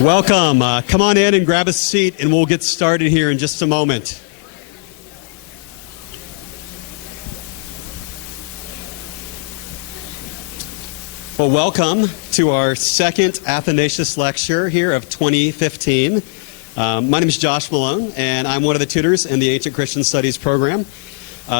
Welcome. Come on in and grab a seat, and we'll get started here in just a moment. Well, welcome to our second Athanasius Lecture here of 2015. My name is Josh Malone, and I'm one of the tutors in the Ancient Christian Studies program.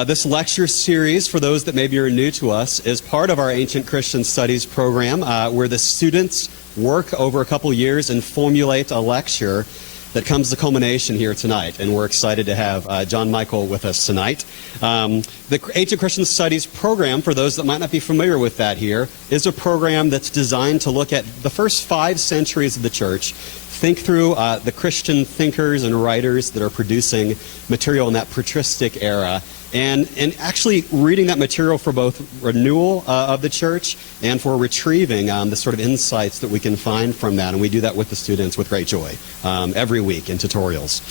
This lecture series, for those that maybe are new to us, is part of our Ancient Christian Studies program, where the students work over a couple years and formulate a lecture that comes to culmination here tonight. And we're excited to have Jon-Michael with us tonight. The Ancient Christian Studies program, for those that might not be familiar with that here, is a program that's designed to look at the first 5 centuries of the church, think through the Christian thinkers and writers that are producing material in that patristic era, and actually reading that material for both renewal of the church and for retrieving the sort of insights that we can find from that. And we do that with the students with great joy every week in tutorials.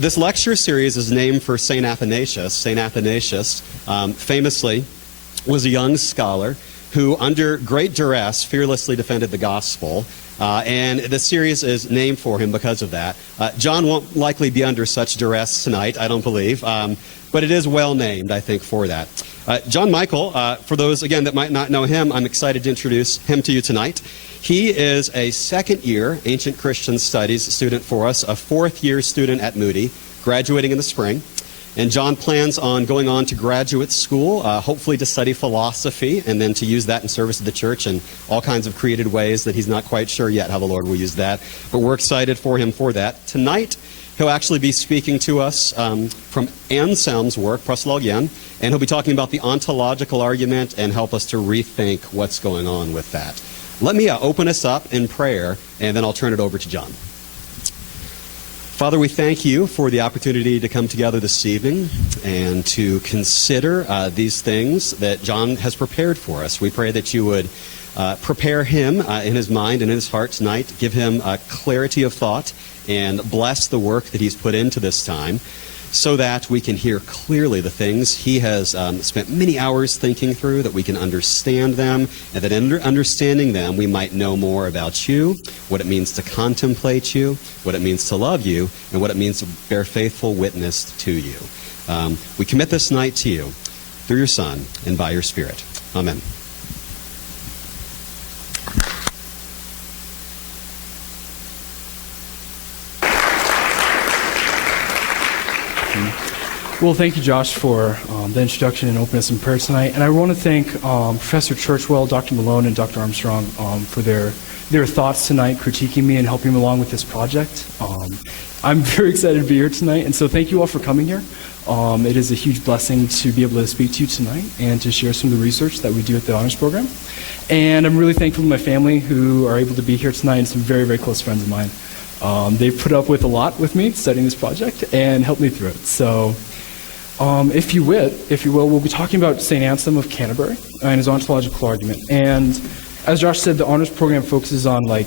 This lecture series is named for St. Athanasius. St. Athanasius famously was a young scholar who, under great duress, fearlessly defended the gospel. And the series is named for him because of that. John won't likely be under such duress tonight, I don't believe, but it is well named, I think, for that. Jon-Michael, for those, again, that might not know him, I'm excited to introduce him to you tonight. He is a second-year Ancient Christian Studies student for us, a fourth-year student at Moody, graduating in the spring. And John plans on going on to graduate school, hopefully to study philosophy, and then to use that in service of the church in all kinds of creative ways that he's not quite sure yet how the Lord will use that. But we're excited for him for that. Tonight, he'll actually be speaking to us from Anselm's work, Proslogion, and he'll be talking about the ontological argument and help us to rethink what's going on with that. Let me open us up in prayer, and then I'll turn it over to John. Father, we thank you for the opportunity to come together this evening and to consider these things that John has prepared for us. We pray that you would prepare him in his mind and in his heart tonight, give him clarity of thought, and bless the work that he's put into this time so that we can hear clearly the things he has spent many hours thinking through, that we can understand them, and that in understanding them we might know more about you, what it means to contemplate you, what it means to love you, and what it means to bear faithful witness to you. We commit this night to you through your Son and by your Spirit. Amen. Well, thank you, Josh, for the introduction and opening us in prayer tonight. And I want to thank Professor Churchwell, Dr. Malone, and Dr. Armstrong for their thoughts tonight, critiquing me and helping me along with this project. I'm very excited to be here tonight, and so thank you all for coming here. It is a huge blessing to be able to speak to you tonight and to share some of the research that we do at the Honors Program. And I'm really thankful to my family who are able to be here tonight and some very, very close friends of mine. They've put up with a lot with me studying this project and helped me through it. So if you will, we'll be talking about St. Anselm of Canterbury and his ontological argument. And as Josh said, the honors program focuses on the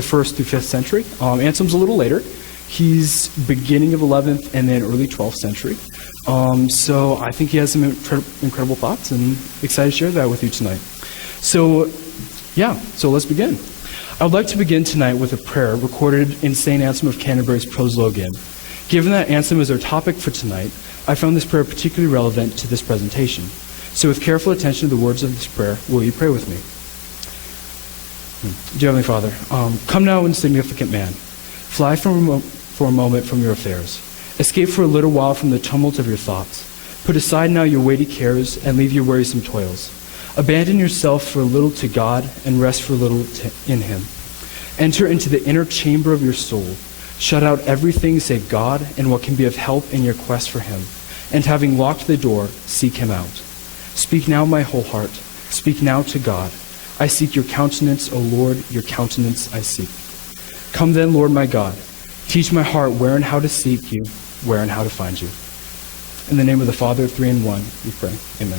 1st through 5th century. Anselm's a little later. He's beginning of 11th and then early 12th century. So I think he has some incredible thoughts, and excited to share that with you tonight. So let's begin. I would like to begin tonight with a prayer recorded in St. Anselm of Canterbury's Proslogion. Given that Anselm is our topic for tonight, I found this prayer particularly relevant to this presentation. So with careful attention to the words of this prayer, will you pray with me? Dear Heavenly Father, come now, insignificant man. Fly for a moment from your affairs. Escape for a little while from the tumult of your thoughts. Put aside now your weighty cares and leave your wearisome toils. Abandon yourself for a little to God and rest for a little in Him. Enter into the inner chamber of your soul. Shut out everything save God and what can be of help in your quest for Him. And having locked the door, seek Him out. Speak now, my whole heart. Speak now to God. I seek your countenance, O Lord, your countenance I seek. Come then, Lord my God. Teach my heart where and how to seek you, where and how to find you. In the name of the Father, three in one, we pray. Amen.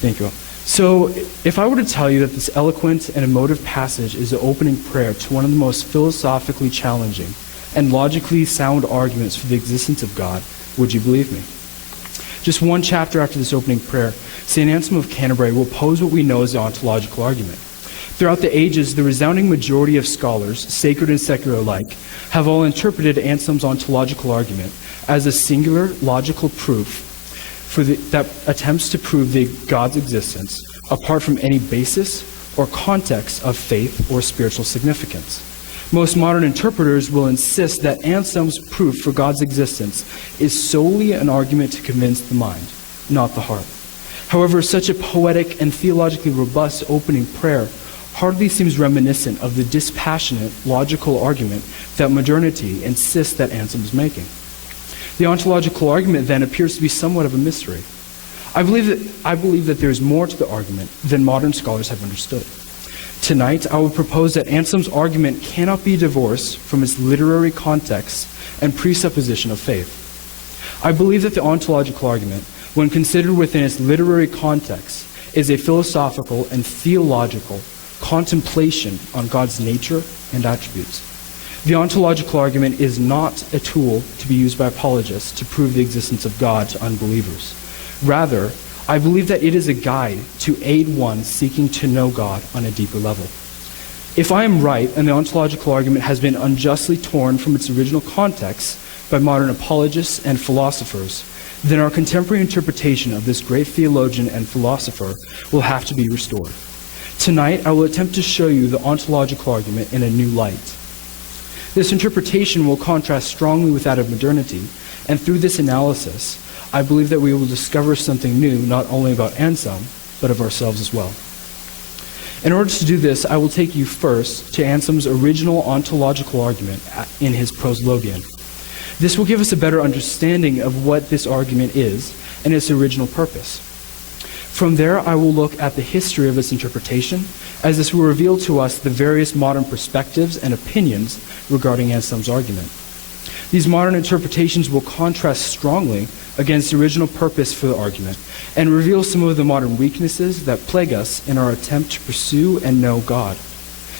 Thank you all. So, if I were to tell you that this eloquent and emotive passage is the opening prayer to one of the most philosophically challenging and logically sound arguments for the existence of God, would you believe me? Just one chapter after this opening prayer, St. Anselm of Canterbury will pose what we know as the ontological argument. Throughout the ages, the resounding majority of scholars, sacred and secular alike, have all interpreted Anselm's ontological argument as a singular logical proof that attempts to prove God's existence apart from any basis or context of faith or spiritual significance. Most modern interpreters will insist that Anselm's proof for God's existence is solely an argument to convince the mind, not the heart. However, such a poetic and theologically robust opening prayer hardly seems reminiscent of the dispassionate, logical argument that modernity insists that Anselm is making. The ontological argument then appears to be somewhat of a mystery. I believe that there is more to the argument than modern scholars have understood. Tonight, I will propose that Anselm's argument cannot be divorced from its literary context and presupposition of faith. I believe that the ontological argument, when considered within its literary context, is a philosophical and theological contemplation on God's nature and attributes. The ontological argument is not a tool to be used by apologists to prove the existence of God to unbelievers. Rather, I believe that it is a guide to aid one seeking to know God on a deeper level. If I am right, and the ontological argument has been unjustly torn from its original context by modern apologists and philosophers, then our contemporary interpretation of this great theologian and philosopher will have to be restored. Tonight, I will attempt to show you the ontological argument in a new light. This interpretation will contrast strongly with that of modernity, and through this analysis, I believe that we will discover something new not only about Anselm, but of ourselves as well. In order to do this, I will take you first to Anselm's original ontological argument in his Proslogion. This will give us a better understanding of what this argument is and its original purpose. From there, I will look at the history of its interpretation, as this will reveal to us the various modern perspectives and opinions regarding Anselm's argument. These modern interpretations will contrast strongly against the original purpose for the argument and reveal some of the modern weaknesses that plague us in our attempt to pursue and know God.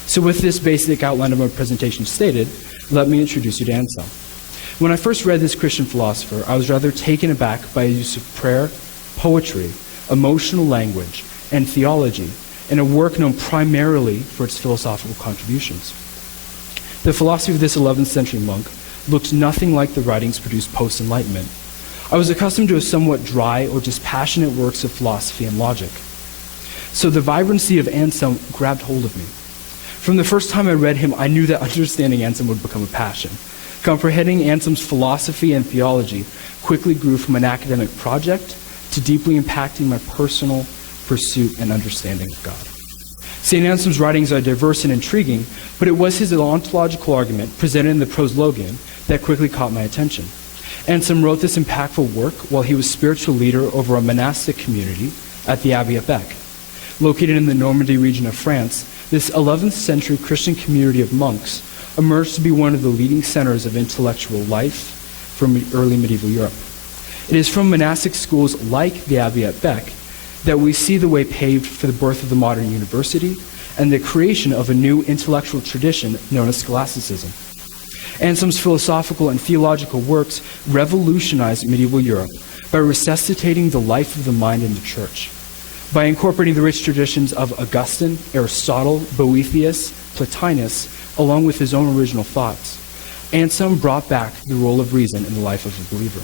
So with this basic outline of my presentation stated, let me introduce you to Anselm. When I first read this Christian philosopher, I was rather taken aback by his use of prayer, poetry, emotional language, and theology in a work known primarily for its philosophical contributions. The philosophy of this 11th century monk looked nothing like the writings produced post-Enlightenment. I was accustomed to a somewhat dry or dispassionate works of philosophy and logic. So the vibrancy of Anselm grabbed hold of me. From the first time I read him, I knew that understanding Anselm would become a passion. Comprehending Anselm's philosophy and theology quickly grew from an academic project to deeply impacting my personal pursuit and understanding of God. St. Anselm's writings are diverse and intriguing, but it was his ontological argument presented in the Proslogion that quickly caught my attention. Anselm wrote this impactful work while he was spiritual leader over a monastic community at the Abbey at Bec. Located in the Normandy region of France, this 11th century Christian community of monks emerged to be one of the leading centers of intellectual life from early medieval Europe. It is from monastic schools like the Abbey at Bec that we see the way paved for the birth of the modern university and the creation of a new intellectual tradition known as scholasticism. Anselm's philosophical and theological works revolutionized medieval Europe by resuscitating the life of the mind in the church. By incorporating the rich traditions of Augustine, Aristotle, Boethius, Plotinus, along with his own original thoughts, Anselm brought back the role of reason in the life of a believer.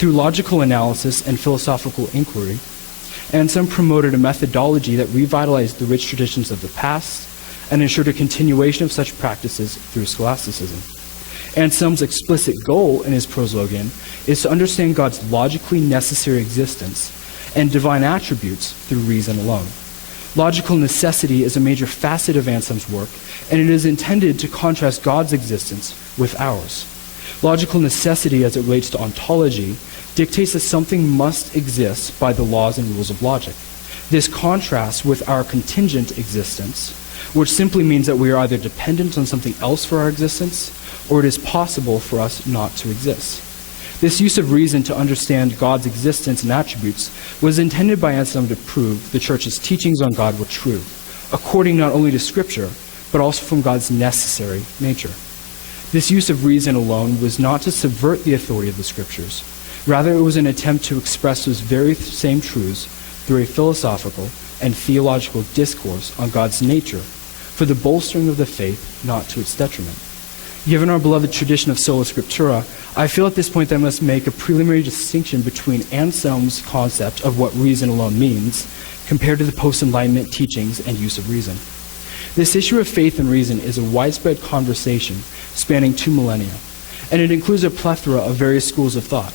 Through logical analysis and philosophical inquiry, Anselm promoted a methodology that revitalized the rich traditions of the past and ensured a continuation of such practices through scholasticism. Anselm's explicit goal in his Proslogion is to understand God's logically necessary existence and divine attributes through reason alone. Logical necessity is a major facet of Anselm's work, and it is intended to contrast God's existence with ours. Logical necessity, as it relates to ontology, dictates that something must exist by the laws and rules of logic. This contrasts with our contingent existence, which simply means that we are either dependent on something else for our existence, or it is possible for us not to exist. This use of reason to understand God's existence and attributes was intended by Anselm to prove the Church's teachings on God were true, according not only to Scripture, but also from God's necessary nature. This use of reason alone was not to subvert the authority of the Scriptures. Rather, it was an attempt to express those very same truths through a philosophical and theological discourse on God's nature for the bolstering of the faith, not to its detriment. Given our beloved tradition of sola scriptura, I feel at this point that I must make a preliminary distinction between Anselm's concept of what reason alone means compared to the post-Enlightenment teachings and use of reason. This issue of faith and reason is a widespread conversation spanning 2 millennia, and it includes a plethora of various schools of thought.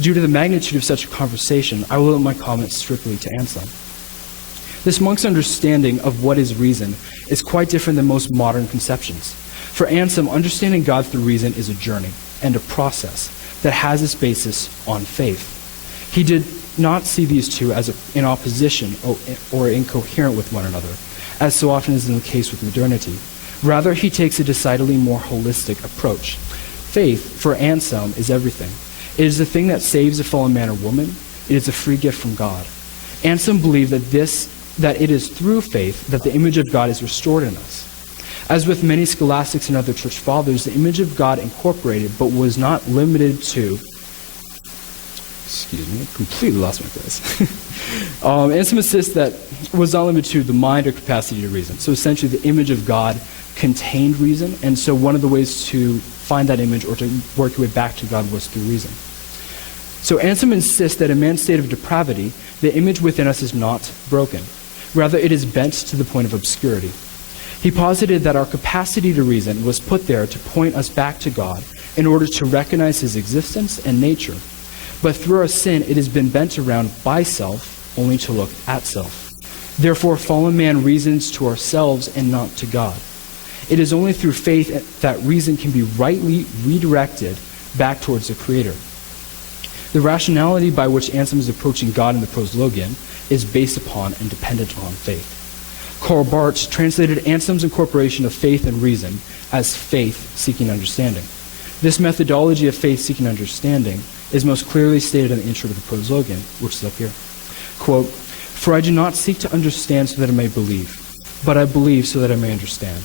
Due to the magnitude of such a conversation, I will limit my comments strictly to Anselm. This monk's understanding of what is reason is quite different than most modern conceptions. For Anselm, understanding God through reason is a journey and a process that has its basis on faith. He did not see these two as in opposition or incoherent with one another, as so often is the case with modernity. Rather, he takes a decidedly more holistic approach. Faith, for Anselm, is everything. It is the thing that saves a fallen man or woman. It is a free gift from God. Anselm believed that it is through faith that the image of God is restored in us. As with many scholastics and other church fathers, the image of God incorporated, but was not limited to, completely lost my place. Anselm insists that it was not limited to the mind or capacity to reason. So essentially the image of God contained reason, and so one of the ways to find that image or to work your way back to God was through reason. So Anselm insists that in man's state of depravity, the image within us is not broken. Rather, it is bent to the point of obscurity. He posited that our capacity to reason was put there to point us back to God in order to recognize his existence and nature. But through our sin, it has been bent around by self, only to look at self. Therefore, fallen man reasons to ourselves and not to God. It is only through faith that reason can be rightly redirected back towards the Creator. The rationality by which Anselm is approaching God in the proslogion is based upon and dependent on faith. Karl Barth translated Anselm's incorporation of faith and reason as faith seeking understanding. This methodology of faith seeking understanding is most clearly stated in the intro to the proslogion, which is up here. Quote, "For I do not seek to understand so that I may believe, but I believe so that I may understand.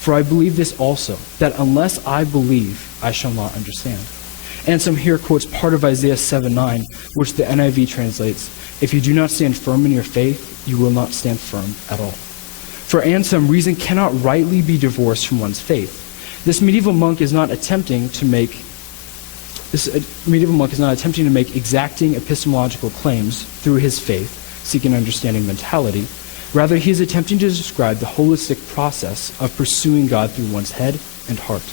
For I believe this also, that unless I believe, I shall not understand." Anselm here quotes part of Isaiah 7:9, which the NIV translates, "If you do not stand firm in your faith, you will not stand firm at all." For Anselm, reason cannot rightly be divorced from one's faith. This medieval monk is not attempting to make exacting epistemological claims through his faith, seeking understanding mentality. Rather, he is attempting to describe the holistic process of pursuing God through one's head and heart.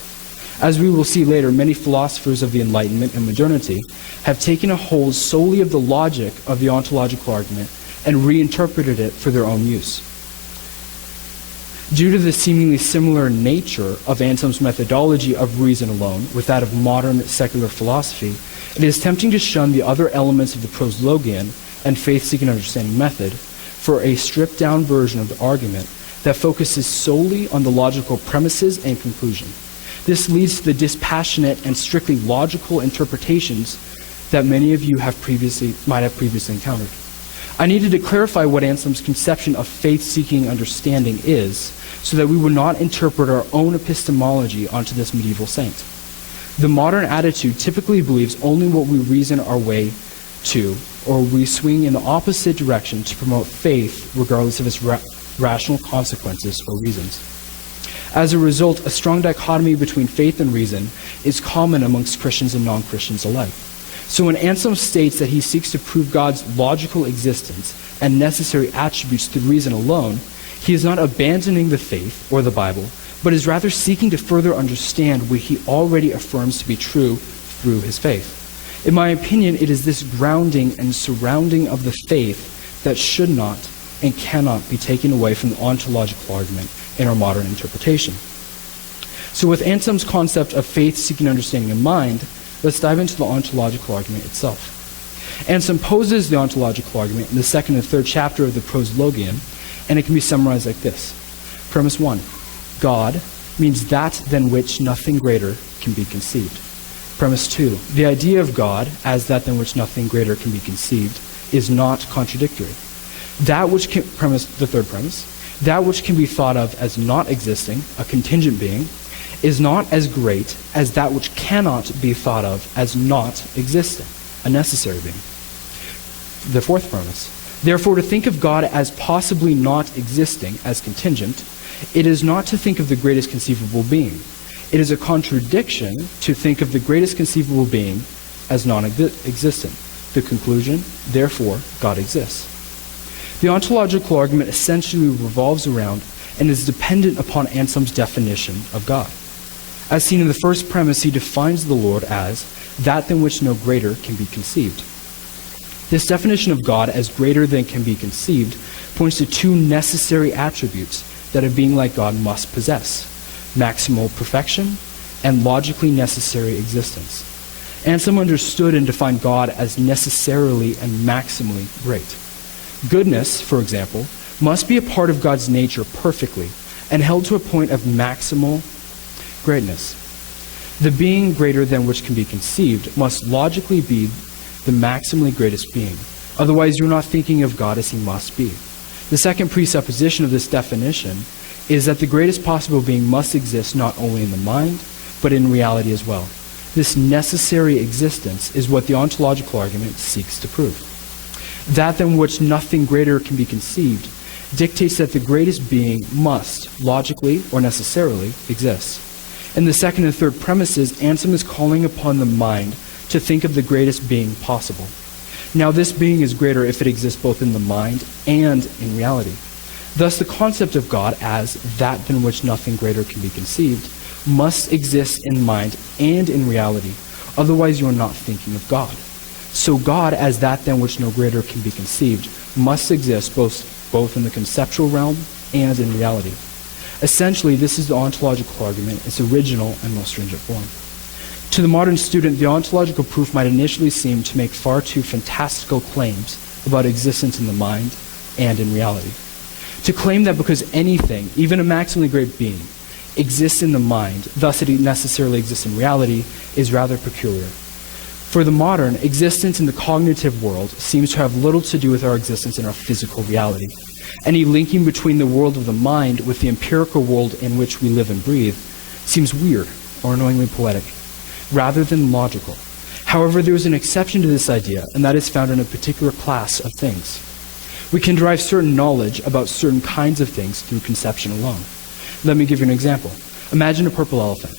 As we will see later, many philosophers of the Enlightenment and modernity have taken a hold solely of the logic of the ontological argument and reinterpreted it for their own use. Due to the seemingly similar nature of Anselm's methodology of reason alone with that of modern secular philosophy, it is tempting to shun the other elements of the proslogion and faith-seeking understanding method for a stripped-down version of the argument that focuses solely on the logical premises and conclusion. This leads to the dispassionate and strictly logical interpretations that many of you might have previously encountered. I needed to clarify what Anselm's conception of faith-seeking understanding is, so that we would not interpret our own epistemology onto this medieval saint. The modern attitude typically believes only what we reason our way to, or we swing in the opposite direction to promote faith regardless of its rational consequences or reasons. As a result, a strong dichotomy between faith and reason is common amongst Christians and non-Christians alike. So when Anselm states that he seeks to prove God's logical existence and necessary attributes through reason alone, he is not abandoning the faith or the Bible, but is rather seeking to further understand what he already affirms to be true through his faith. In my opinion, it is this grounding and surrounding of the faith that should not and cannot be taken away from the ontological argument in our modern interpretation. So with Anselm's concept of faith-seeking understanding in mind, let's dive into the ontological argument itself. Anselm poses the ontological argument in the second and third chapter of the proslogion, and it can be summarized like this. Premise 1, God means that than which nothing greater can be conceived. Premise 2, the idea of God as that than which nothing greater can be conceived is not contradictory. The third premise, that which can be thought of as not existing, a contingent being, is not as great as that which cannot be thought of as not existing, a necessary being. The fourth premise, Therefore, to think of God as possibly not existing, as contingent, it is not to think of the greatest conceivable being. It is a contradiction to think of the greatest conceivable being as non-existent. The conclusion, therefore, God exists. The ontological argument essentially revolves around and is dependent upon Anselm's definition of God. As seen in the first premise, he defines the Lord as that than which no greater can be conceived. This definition of God as greater than can be conceived points to two necessary attributes that a being like God must possess: maximal perfection and logically necessary existence. Anselm understood and defined God as necessarily and maximally great. Goodness, for example, must be a part of God's nature perfectly and held to a point of maximal greatness. The being greater than which can be conceived must logically be the maximally greatest being. Otherwise, you're not thinking of God as he must be. The second presupposition of this definition is that the greatest possible being must exist not only in the mind, but in reality as well. This necessary existence is what the ontological argument seeks to prove. That than which nothing greater can be conceived dictates that the greatest being must, logically or necessarily, exist. In the second and third premises, Anselm is calling upon the mind to think of the greatest being possible. Now, this being is greater if it exists both in the mind and in reality. Thus, the concept of God as that than which nothing greater can be conceived must exist in mind and in reality. Otherwise, you are not thinking of God. So God as that than which no greater can be conceived must exist both in the conceptual realm and in reality. Essentially, this is the ontological argument, its original and most stringent form. To the modern student, the ontological proof might initially seem to make far too fantastical claims about existence in the mind and in reality. To claim that because anything, even a maximally great being, exists in the mind, thus it necessarily exists in reality, is rather peculiar. For the modern, existence in the cognitive world seems to have little to do with our existence in our physical reality. Any linking between the world of the mind with the empirical world in which we live and breathe seems weird or annoyingly poetic, rather than logical. However, there is an exception to this idea, and that is found in a particular class of things. We can derive certain knowledge about certain kinds of things through conception alone. Let me give you an example. Imagine a purple elephant.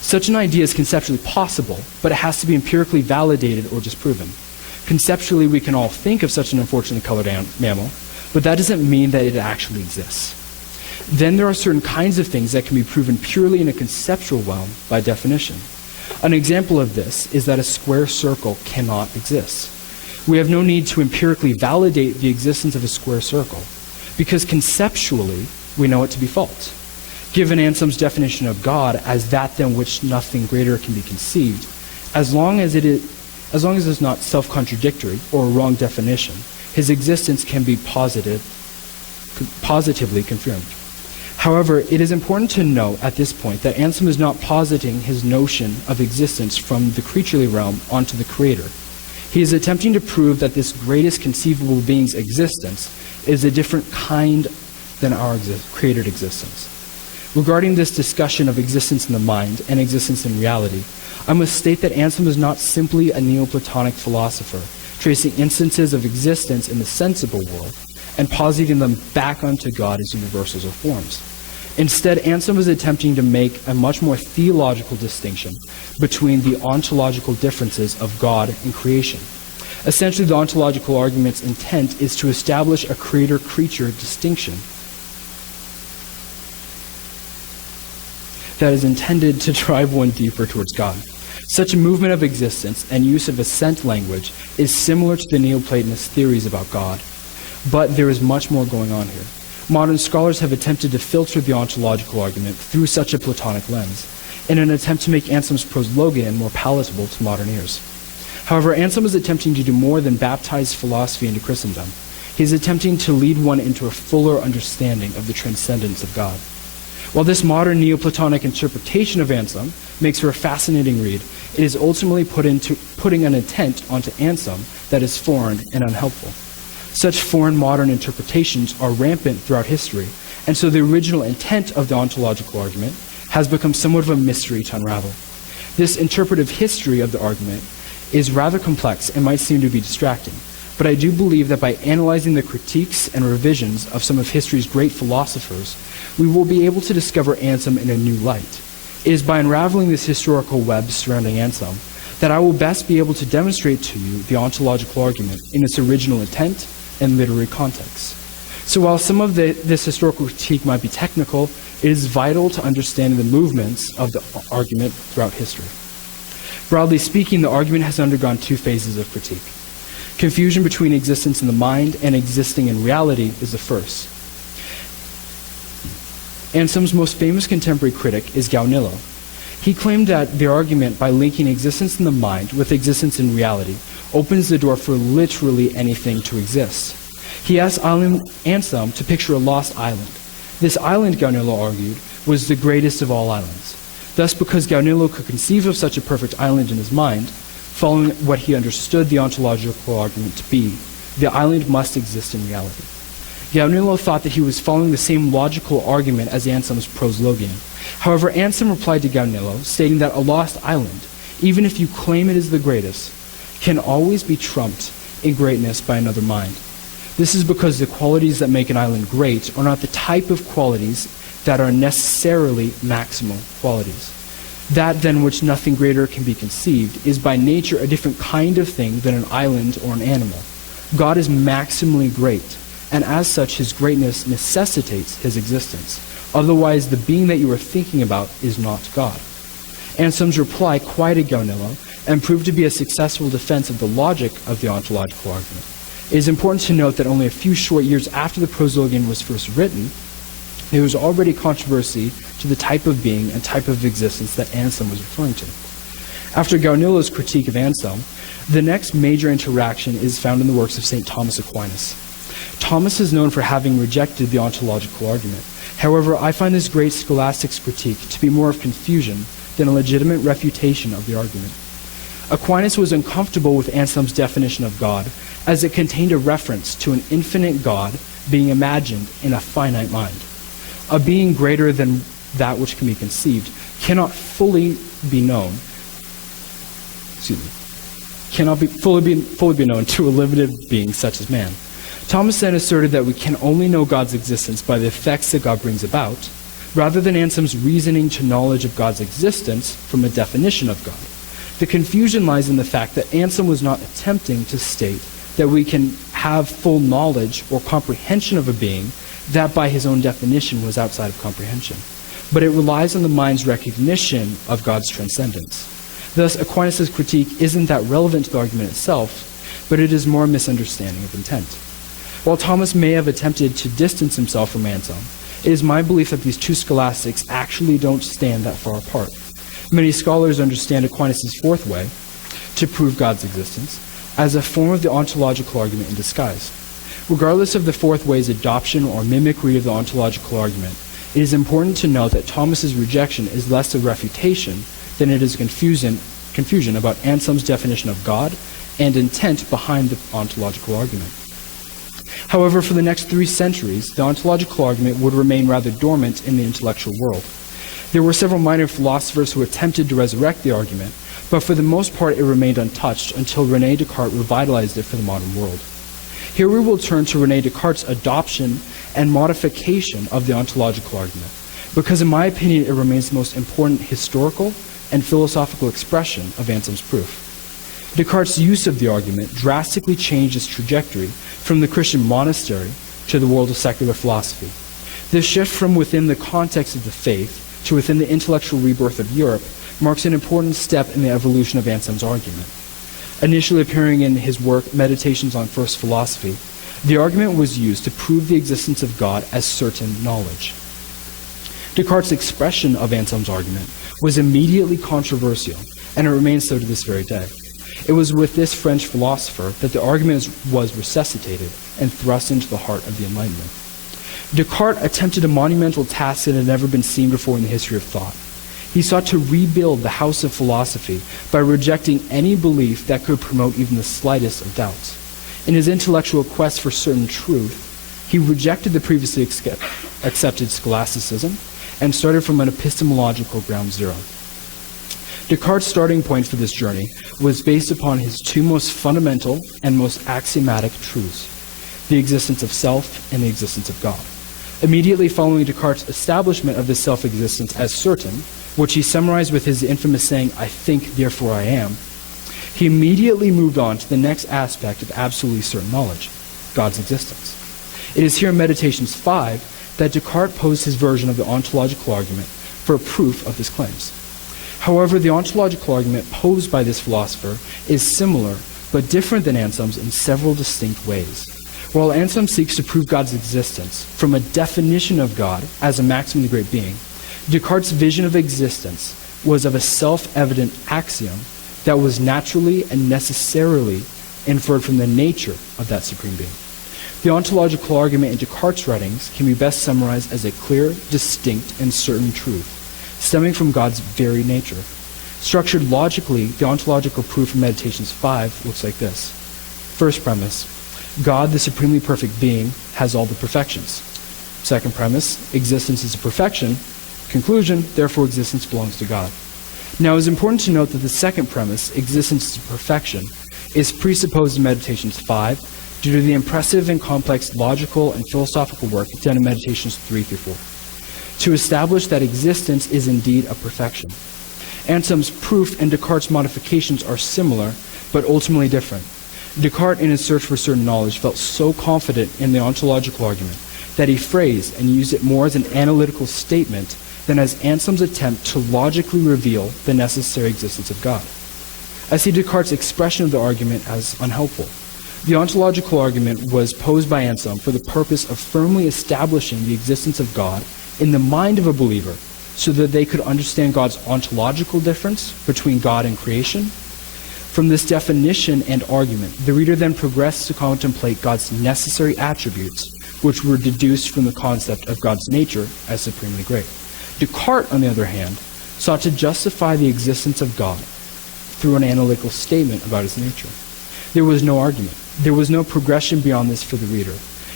Such an idea is conceptually possible, but it has to be empirically validated or disproven. Conceptually, we can all think of such an unfortunately colored mammal, but that doesn't mean that it actually exists. Then there are certain kinds of things that can be proven purely in a conceptual realm by definition. An example of this is that a square circle cannot exist. We have no need to empirically validate the existence of a square circle, because conceptually, we know it to be false. Given Anselm's definition of God as that than which nothing greater can be conceived, as long as it's not self-contradictory or a wrong definition, his existence can be positively confirmed. However, it is important to note at this point that Anselm is not positing his notion of existence from the creaturely realm onto the creator. He is attempting to prove that this greatest conceivable being's existence is a different kind than our created existence. Regarding this discussion of existence in the mind and existence in reality, I must state that Anselm is not simply a Neoplatonic philosopher, tracing instances of existence in the sensible world and positing them back onto God as universals or forms. Instead, Anselm is attempting to make a much more theological distinction between the ontological differences of God and creation. Essentially, the ontological argument's intent is to establish a creator-creature distinction that is intended to drive one deeper towards God. Such a movement of existence and use of assent language is similar to the Neoplatonist theories about God, but there is much more going on here. Modern scholars have attempted to filter the ontological argument through such a Platonic lens, in an attempt to make Anselm's proslogan more palatable to modern ears. However, Anselm is attempting to do more than baptize philosophy into Christendom. He is attempting to lead one into a fuller understanding of the transcendence of God. While this modern Neoplatonic interpretation of Anselm makes for a fascinating read, it is ultimately putting an intent onto Anselm that is foreign and unhelpful. Such foreign modern interpretations are rampant throughout history, and so the original intent of the ontological argument has become somewhat of a mystery to unravel. This interpretive history of the argument is rather complex and might seem to be distracting. but I do believe that by analyzing the critiques and revisions of some of history's great philosophers, we will be able to discover Anselm in a new light. It is by unraveling this historical web surrounding Anselm that I will best be able to demonstrate to you the ontological argument in its original intent and literary context. So while some of this historical critique might be technical, it is vital to understanding the movements of the argument throughout history. Broadly speaking, the argument has undergone two phases of critique. Confusion between existence in the mind and existing in reality is the first. Anselm's most famous contemporary critic is Gaunilo. He claimed that the argument, by linking existence in the mind with existence in reality, opens the door for literally anything to exist. He asked Anselm to picture a lost island. This island, Gaunilo argued, was the greatest of all islands. Thus, because Gaunilo could conceive of such a perfect island in his mind, following what he understood the ontological argument to be, the island must exist in reality. Gaunilo thought that he was following the same logical argument as Anselm's proslogian. However, Anselm replied to Gaunilo, stating that a lost island, even if you claim it is the greatest, can always be trumped in greatness by another mind. This is because the qualities that make an island great are not the type of qualities that are necessarily maximal qualities. That than which nothing greater can be conceived is by nature a different kind of thing than an island or an animal. God is maximally great, and as such his greatness necessitates his existence. Otherwise, the being that you are thinking about is not God. Anselm's reply quieted Gaunilo and proved to be a successful defense of the logic of the ontological argument. It is important to note that only a few short years after the proslogian was first written, there was already controversy to the type of being and type of existence that Anselm was referring to. After Gaunilo's critique of Anselm, the next major interaction is found in the works of St. Thomas Aquinas. Thomas is known for having rejected the ontological argument. However, I find this great scholastic's critique to be more of confusion than a legitimate refutation of the argument. Aquinas was uncomfortable with Anselm's definition of God, as it contained a reference to an infinite God being imagined in a finite mind. A being greater than that which can be conceived cannot fully be known. Cannot be fully be known to a limited being such as man. Thomas then asserted that we can only know God's existence by the effects that God brings about, rather than Anselm's reasoning to knowledge of God's existence from a definition of God. The confusion lies in the fact that Anselm was not attempting to state that we can have full knowledge or comprehension of a being that by his own definition was outside of comprehension, but it relies on the mind's recognition of God's transcendence. Thus, Aquinas' critique isn't that relevant to the argument itself, but it is more a misunderstanding of intent. While Thomas may have attempted to distance himself from Anselm, it is my belief that these two scholastics actually don't stand that far apart. Many scholars understand Aquinas' fourth way to prove God's existence as a form of the ontological argument in disguise. Regardless of the fourth way's adoption or mimicry of the ontological argument, it is important to note that Thomas's rejection is less a refutation than it is confusion about Anselm's definition of God and intent behind the ontological argument. However, for the next 3 centuries, the ontological argument would remain rather dormant in the intellectual world. There were several minor philosophers who attempted to resurrect the argument, but for the most part it remained untouched until René Descartes revitalized it for the modern world. Here we will turn to René Descartes' adoption and modification of the ontological argument, because in my opinion it remains the most important historical and philosophical expression of Anselm's proof. Descartes' use of the argument drastically changed its trajectory from the Christian monastery to the world of secular philosophy. This shift from within the context of the faith to within the intellectual rebirth of Europe marks an important step in the evolution of Anselm's argument. Initially appearing in his work Meditations on First Philosophy, the argument was used to prove the existence of God as certain knowledge. Descartes' expression of Anselm's argument was immediately controversial, and it remains so to this very day. It was with this French philosopher that the argument was resuscitated and thrust into the heart of the Enlightenment. Descartes attempted a monumental task that had never been seen before in the history of thought. He sought to rebuild the house of philosophy by rejecting any belief that could promote even the slightest of doubts. In his intellectual quest for certain truth, he rejected the previously accepted scholasticism and started from an epistemological ground zero. Descartes' starting point for this journey was based upon his two most fundamental and most axiomatic truths, the existence of self and the existence of God. Immediately following Descartes' establishment of this self-existence as certain, which he summarized with his infamous saying, "I think, therefore I am," he immediately moved on to the next aspect of absolutely certain knowledge, God's existence. It is here in Meditations 5 that Descartes posed his version of the ontological argument for a proof of his claims. However, the ontological argument posed by this philosopher is similar but different than Anselm's in several distinct ways. While Anselm seeks to prove God's existence from a definition of God as a maximally great being, Descartes' vision of existence was of a self-evident axiom that was naturally and necessarily inferred from the nature of that supreme being. The ontological argument in Descartes' writings can be best summarized as a clear, distinct, and certain truth, stemming from God's very nature. Structured logically, the ontological proof in Meditations 5 looks like this. First premise, God, the supremely perfect being, has all the perfections. Second premise, existence is a perfection. Conclusion, therefore existence belongs to God. Now, it is important to note that the second premise, existence is a perfection, is presupposed in Meditations 5 due to the impressive and complex logical and philosophical work done in Meditations 3 through 4, to establish that existence is indeed a perfection. Anselm's proof and Descartes' modifications are similar, but ultimately different. Descartes, in his search for certain knowledge, felt so confident in the ontological argument that he phrased and used it more as an analytical statement than as Anselm's attempt to logically reveal the necessary existence of God. I see Descartes' expression of the argument as unhelpful. The ontological argument was posed by Anselm for the purpose of firmly establishing the existence of God in the mind of a believer so that they could understand God's ontological difference between God and creation. From this definition and argument, the reader then progressed to contemplate God's necessary attributes, which were deduced from the concept of God's nature as supremely great. Descartes, on the other hand, sought to justify the existence of God through an analytical statement about his nature. There was no argument. There was no progression beyond this for the reader.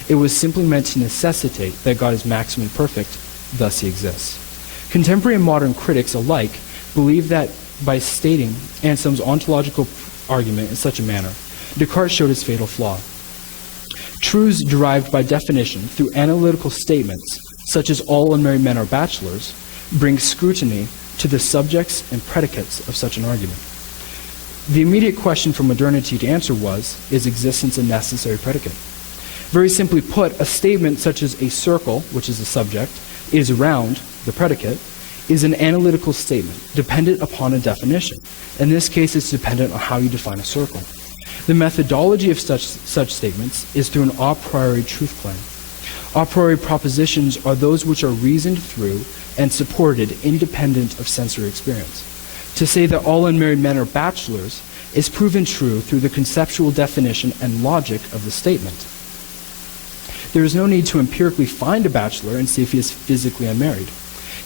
It was simply meant to necessitate that God is maximally perfect, thus he exists. Contemporary and modern critics alike believe that by stating Anselm's ontological argument in such a manner, Descartes showed his fatal flaw. Truths derived by definition through analytical statements, such as all unmarried men are bachelors, bring scrutiny to the subjects and predicates of such an argument. The immediate question for modernity to answer was, is existence a necessary predicate? Very simply put, a statement such as a circle, which is the subject, is round, the predicate, is an analytical statement dependent upon a definition. In this case, it's dependent on how you define a circle. The methodology of such statements is through an a priori truth claim. A priori propositions are those which are reasoned through and supported independent of sensory experience. To say that all unmarried men are bachelors is proven true through the conceptual definition and logic of the statement. There is no need to empirically find a bachelor and see if he is physically unmarried.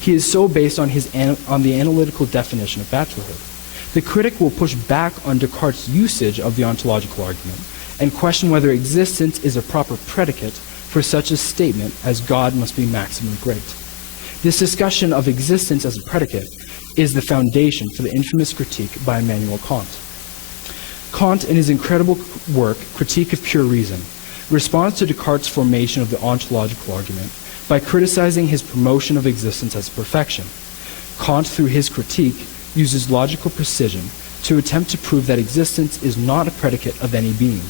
He is so based on the analytical definition of bachelorhood. The critic will push back on Descartes' usage of the ontological argument and question whether existence is a proper predicate for such a statement as God must be maximally great. This discussion of existence as a predicate is the foundation for the infamous critique by Immanuel Kant. Kant, in his incredible work, Critique of Pure Reason, responds to Descartes' formation of the ontological argument by criticizing his promotion of existence as perfection. Kant, through his critique, uses logical precision to attempt to prove that existence is not a predicate of any being.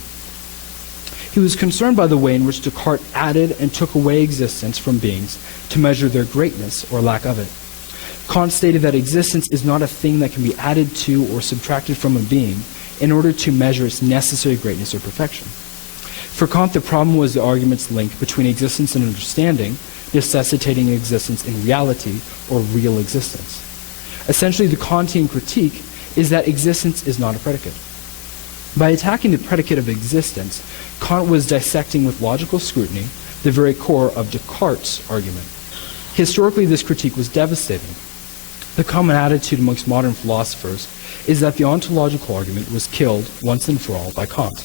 He was concerned by the way in which Descartes added and took away existence from beings to measure their greatness or lack of it. Kant stated that existence is not a thing that can be added to or subtracted from a being in order to measure its necessary greatness or perfection. For Kant, the problem was the argument's link between existence and understanding, necessitating existence in reality or real existence. Essentially, the Kantian critique is that existence is not a predicate. By attacking the predicate of existence, Kant was dissecting with logical scrutiny the very core of Descartes' argument. Historically, this critique was devastating. The common attitude amongst modern philosophers is that the ontological argument was killed once and for all by Kant.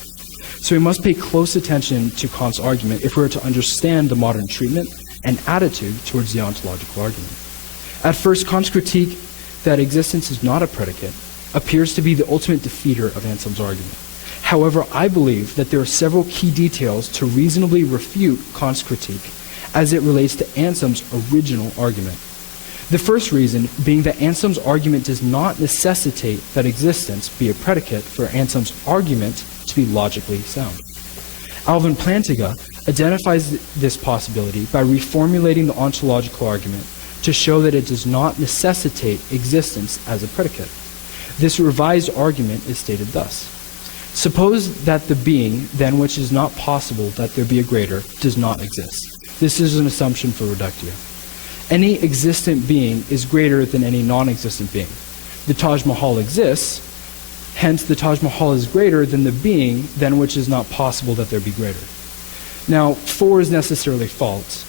So we must pay close attention to Kant's argument if we are to understand the modern treatment and attitude towards the ontological argument. At first, Kant's critique that existence is not a predicate appears to be the ultimate defeater of Anselm's argument. However, I believe that there are several key details to reasonably refute Kant's critique as it relates to Anselm's original argument. The first reason being that Anselm's argument does not necessitate that existence be a predicate for Anselm's argument to be logically sound. Alvin Plantinga identifies this possibility by reformulating the ontological argument to show that it does not necessitate existence as a predicate. This revised argument is stated thus. Suppose that the being, than which is not possible that there be a greater, does not exist. This is an assumption for reductio. Any existent being is greater than any non-existent being. The Taj Mahal exists, hence the Taj Mahal is greater than the being than which is not possible that there be greater. Now, 4 is necessarily false.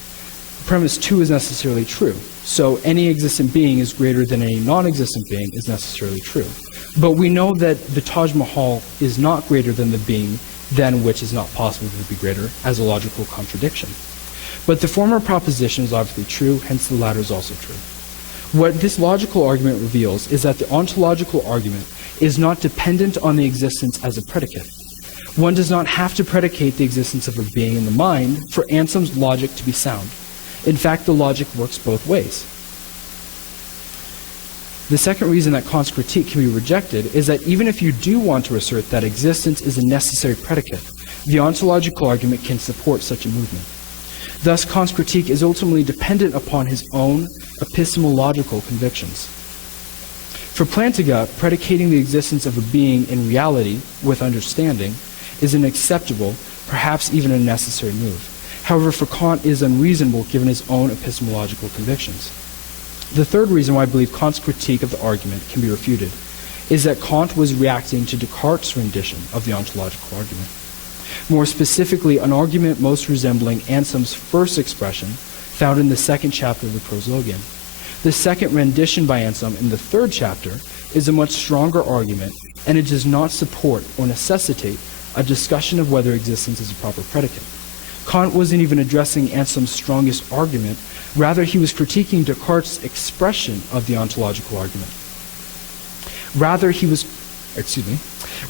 Premise 2 is necessarily true. So any existent being is greater than any non-existent being is necessarily true. But we know that the Taj Mahal is not greater than the being than which is not possible to be greater as a logical contradiction. But the former proposition is obviously true, hence the latter is also true. What this logical argument reveals is that the ontological argument is not dependent on the existence as a predicate. One does not have to predicate the existence of a being in the mind for Anselm's logic to be sound. In fact, the logic works both ways. The second reason that Kant's critique can be rejected is that even if you do want to assert that existence is a necessary predicate, the ontological argument can support such a movement. Thus, Kant's critique is ultimately dependent upon his own epistemological convictions. For Plantinga, predicating the existence of a being in reality with understanding is an acceptable, perhaps even a necessary move. However, for Kant, it is unreasonable given his own epistemological convictions. The third reason why I believe Kant's critique of the argument can be refuted is that Kant was reacting to Descartes' rendition of the ontological argument. More specifically, an argument most resembling Anselm's first expression found in the second chapter of the Proslogion. The second rendition by Anselm in the third chapter is a much stronger argument, and it does not support or necessitate a discussion of whether existence is a proper predicate. Kant wasn't even addressing Anselm's strongest argument, rather he was critiquing Descartes' expression of the ontological argument.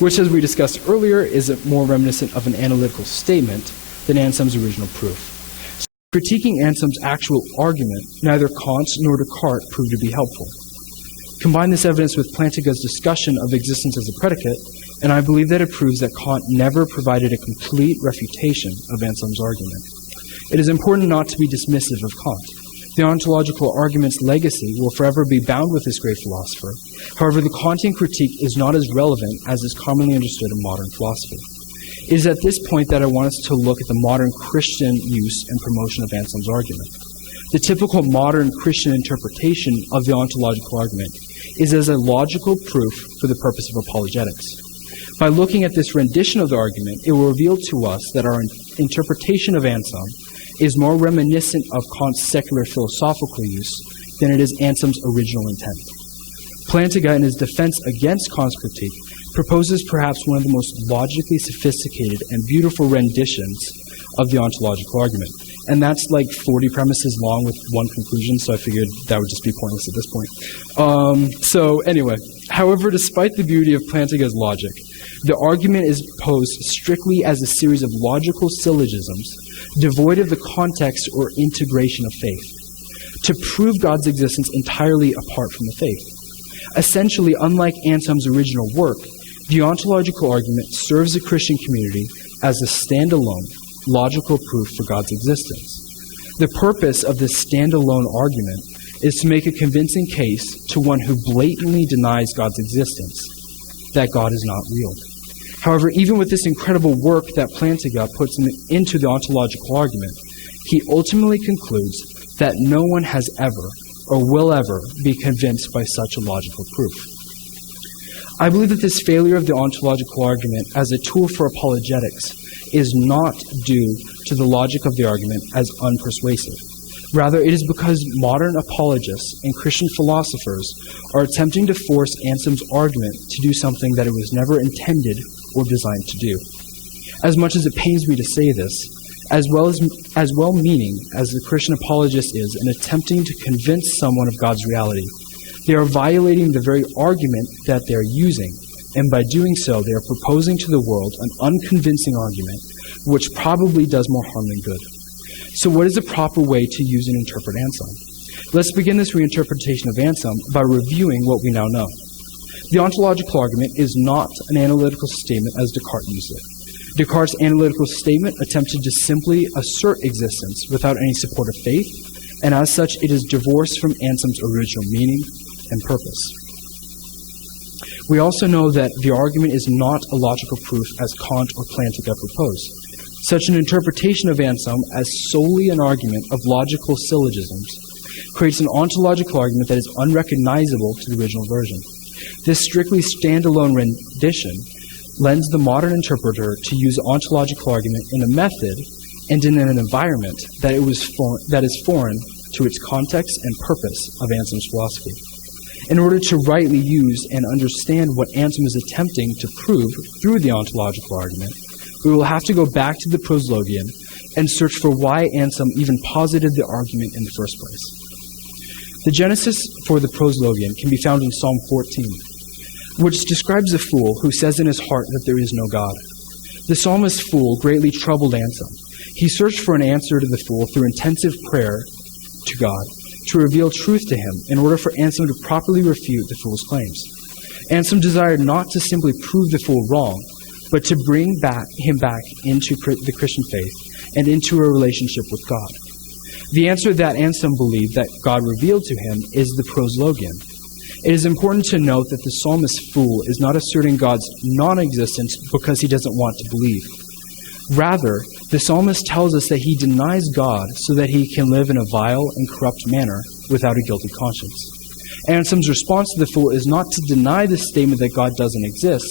Which, as we discussed earlier, is more reminiscent of an analytical statement than Anselm's original proof. So, critiquing Anselm's actual argument, neither Kant nor Descartes proved to be helpful. Combine this evidence with Plantinga's discussion of existence as a predicate, and I believe that it proves that Kant never provided a complete refutation of Anselm's argument. It is important not to be dismissive of Kant. The ontological argument's legacy will forever be bound with this great philosopher. However, the Kantian critique is not as relevant as is commonly understood in modern philosophy. It is at this point that I want us to look at the modern Christian use and promotion of Anselm's argument. The typical modern Christian interpretation of the ontological argument is as a logical proof for the purpose of apologetics. By looking at this rendition of the argument, it will reveal to us that our interpretation of Anselm is more reminiscent of Kant's secular philosophical use than it is Anselm's original intent. Plantinga, in his defense against Kant's critique, proposes perhaps one of the most logically sophisticated and beautiful renditions of the ontological argument. And that's like 40 premises long with one conclusion, so I figured that would just be pointless at this point. However, despite the beauty of Plantinga's logic, the argument is posed strictly as a series of logical syllogisms devoid of the context or integration of faith, to prove God's existence entirely apart from the faith. Essentially, unlike Anselm's original work, the ontological argument serves the Christian community as a standalone, logical proof for God's existence. The purpose of this standalone argument is to make a convincing case to one who blatantly denies God's existence, that God is not real. However, even with this incredible work that Plantinga puts into the ontological argument, he ultimately concludes that no one has ever or will ever be convinced by such a logical proof. I believe that this failure of the ontological argument as a tool for apologetics is not due to the logic of the argument as unpersuasive. Rather, it is because modern apologists and Christian philosophers are attempting to force Anselm's argument to do something that it was never intended or designed to do. As much as it pains me to say this, as well-meaning as the Christian apologist is in attempting to convince someone of God's reality, They are violating the very argument that they are using, and by doing so, they are proposing to the world an unconvincing argument, which probably does more harm than good. So what is the proper way to use and interpret Anselm? Let's begin this reinterpretation of Anselm by reviewing what we now know. The ontological argument is not an analytical statement as Descartes used it. Descartes' analytical statement attempted to simply assert existence without any support of faith, and as such, it is divorced from Anselm's original meaning and purpose. We also know that the argument is not a logical proof as Kant or Plantinga proposed. Such an interpretation of Anselm as solely an argument of logical syllogisms creates an ontological argument that is unrecognizable to the original version. This strictly standalone rendition lends the modern interpreter to use the ontological argument in a method and in an environment that is foreign to its context and purpose of Anselm's philosophy. In order to rightly use and understand what Anselm is attempting to prove through the ontological argument, we will have to go back to the proslogion and search for why Anselm even posited the argument in the first place. The genesis for the proslogion can be found in Psalm 14, which describes a fool who says in his heart that there is no God. The psalmist's fool greatly troubled Anselm. He searched for an answer to the fool through intensive prayer to God to reveal truth to him in order for Anselm to properly refute the fool's claims. Anselm desired not to simply prove the fool wrong, but to bring him back into the Christian faith and into a relationship with God. The answer that Anselm believed that God revealed to him is the proslogion. It is important to note that the psalmist's fool is not asserting God's non-existence because he doesn't want to believe. Rather, the psalmist tells us that he denies God so that he can live in a vile and corrupt manner without a guilty conscience. Anselm's response to the fool is not to deny the statement that God doesn't exist,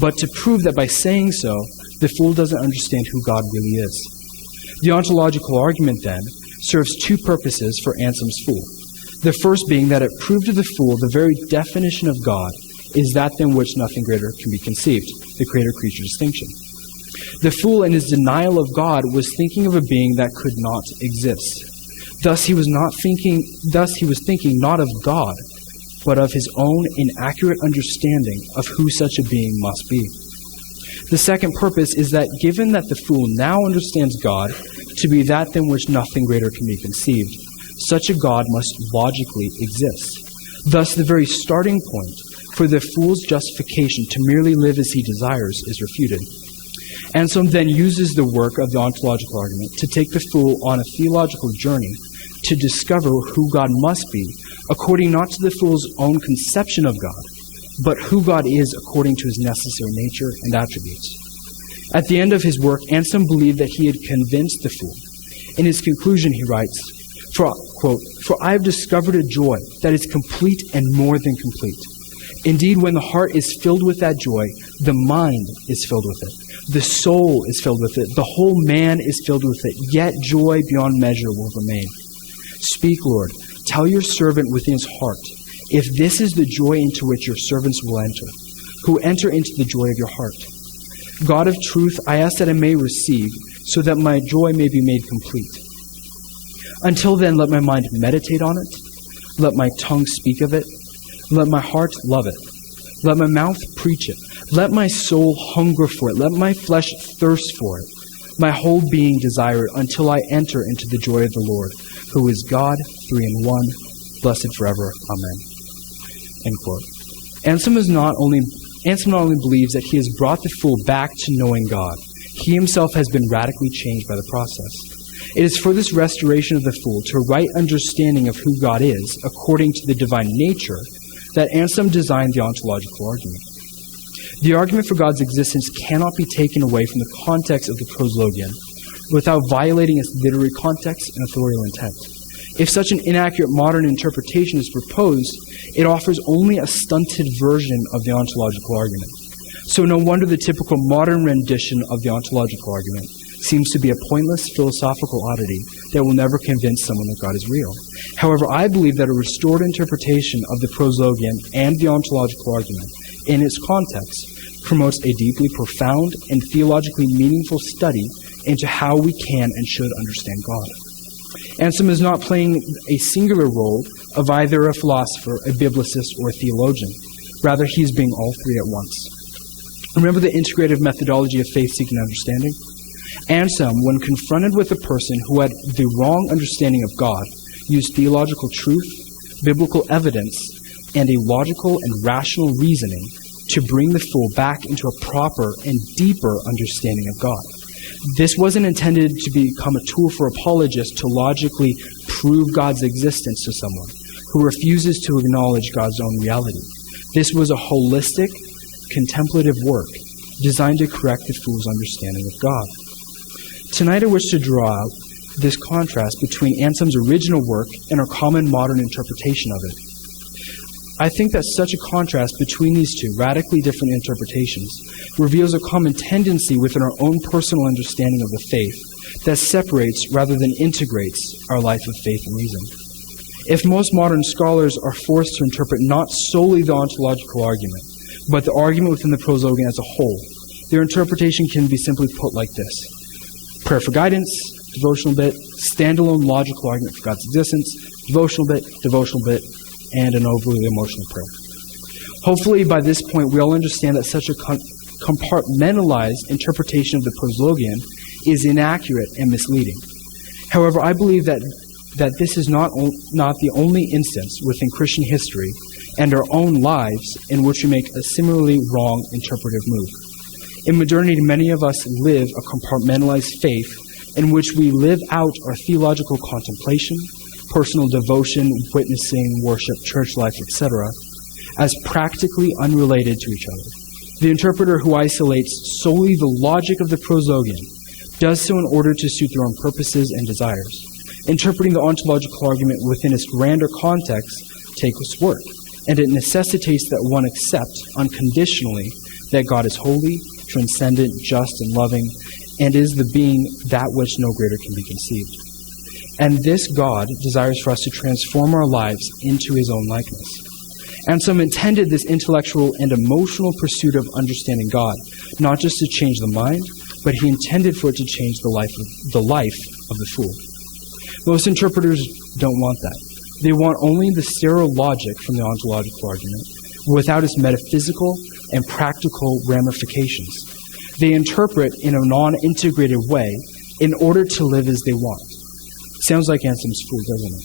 but to prove that by saying so, the fool doesn't understand who God really is. The ontological argument, then, serves two purposes for Anselm's fool. The first being that it proved to the fool the very definition of God is that than which nothing greater can be conceived, the creator-creature distinction. The fool, in his denial of God, was thinking of a being that could not exist. Thus he was thinking not of God, but of his own inaccurate understanding of who such a being must be. The second purpose is that given that the fool now understands God to be that than which nothing greater can be conceived, such a God must logically exist. Thus, the very starting point for the fool's justification to merely live as he desires is refuted. Anselm then uses the work of the ontological argument to take the fool on a theological journey to discover who God must be, according not to the fool's own conception of God, but who God is according to his necessary nature and attributes. At the end of his work, Anselm believed that he had convinced the fool. In his conclusion, he writes, quote, "For I have discovered a joy that is complete and more than complete. Indeed, when the heart is filled with that joy, the mind is filled with it. The soul is filled with it. The whole man is filled with it. Yet joy beyond measure will remain. Speak, Lord. Tell your servant within his heart, if this is the joy into which your servants will enter, who enter into the joy of your heart. God of truth, I ask that I may receive, so that my joy may be made complete. Until then, let my mind meditate on it. Let my tongue speak of it. Let my heart love it. Let my mouth preach it. Let my soul hunger for it. Let my flesh thirst for it. My whole being desire it until I enter into the joy of the Lord, who is God, three in one, blessed forever. Amen." End quote. Anselm not only believes that he has brought the fool back to knowing God, he himself has been radically changed by the process. It is for this restoration of the fool to a right understanding of who God is, according to the divine nature, that Anselm designed the ontological argument. The argument for God's existence cannot be taken away from the context of the proslogion without violating its literary context and authorial intent. If such an inaccurate modern interpretation is proposed, it offers only a stunted version of the ontological argument. So no wonder the typical modern rendition of the ontological argument seems to be a pointless philosophical oddity that will never convince someone that God is real. However, I believe that a restored interpretation of the proslogion and the ontological argument in its context promotes a deeply profound and theologically meaningful study into how we can and should understand God. Anselm is not playing a singular role, of either a philosopher, a biblicist, or a theologian. Rather, he's being all three at once. Remember the integrative methodology of faith-seeking understanding? Anselm, when confronted with a person who had the wrong understanding of God, used theological truth, biblical evidence, and a logical and rational reasoning to bring the fool back into a proper and deeper understanding of God. This wasn't intended to become a tool for apologists to logically prove God's existence to someone who refuses to acknowledge God's own reality. This was a holistic, contemplative work designed to correct the fool's understanding of God. Tonight I wish to draw out this contrast between Anselm's original work and our common modern interpretation of it. I think that such a contrast between these two radically different interpretations reveals a common tendency within our own personal understanding of the faith that separates rather than integrates our life of faith and reason. If most modern scholars are forced to interpret not solely the ontological argument, but the argument within the proslogan as a whole, their interpretation can be simply put like this: prayer for guidance, devotional bit, standalone logical argument for God's existence, devotional bit, and an overly emotional prayer. Hopefully by this point we all understand that such a compartmentalized interpretation of the proslogion is inaccurate and misleading. However, I believe that this is not the only instance within Christian history and our own lives in which we make a similarly wrong interpretive move. In modernity, many of us live a compartmentalized faith in which we live out our theological contemplation, personal devotion, witnessing, worship, church life, etc., as practically unrelated to each other. The interpreter who isolates solely the logic of the proslogion does so in order to suit their own purposes and desires. Interpreting the ontological argument within its grander context takes work, and it necessitates that one accept unconditionally that God is holy, transcendent, just, and loving, and is the being that which no greater can be conceived. And this God desires for us to transform our lives into his own likeness. Anselm intended this intellectual and emotional pursuit of understanding God, not just to change the mind, but he intended for it to change the life of the fool. Most interpreters don't want that. They want only the sterile logic from the ontological argument, without its metaphysical and practical ramifications. They interpret in a non-integrated way in order to live as they want. Sounds like Anselm's fool, doesn't it?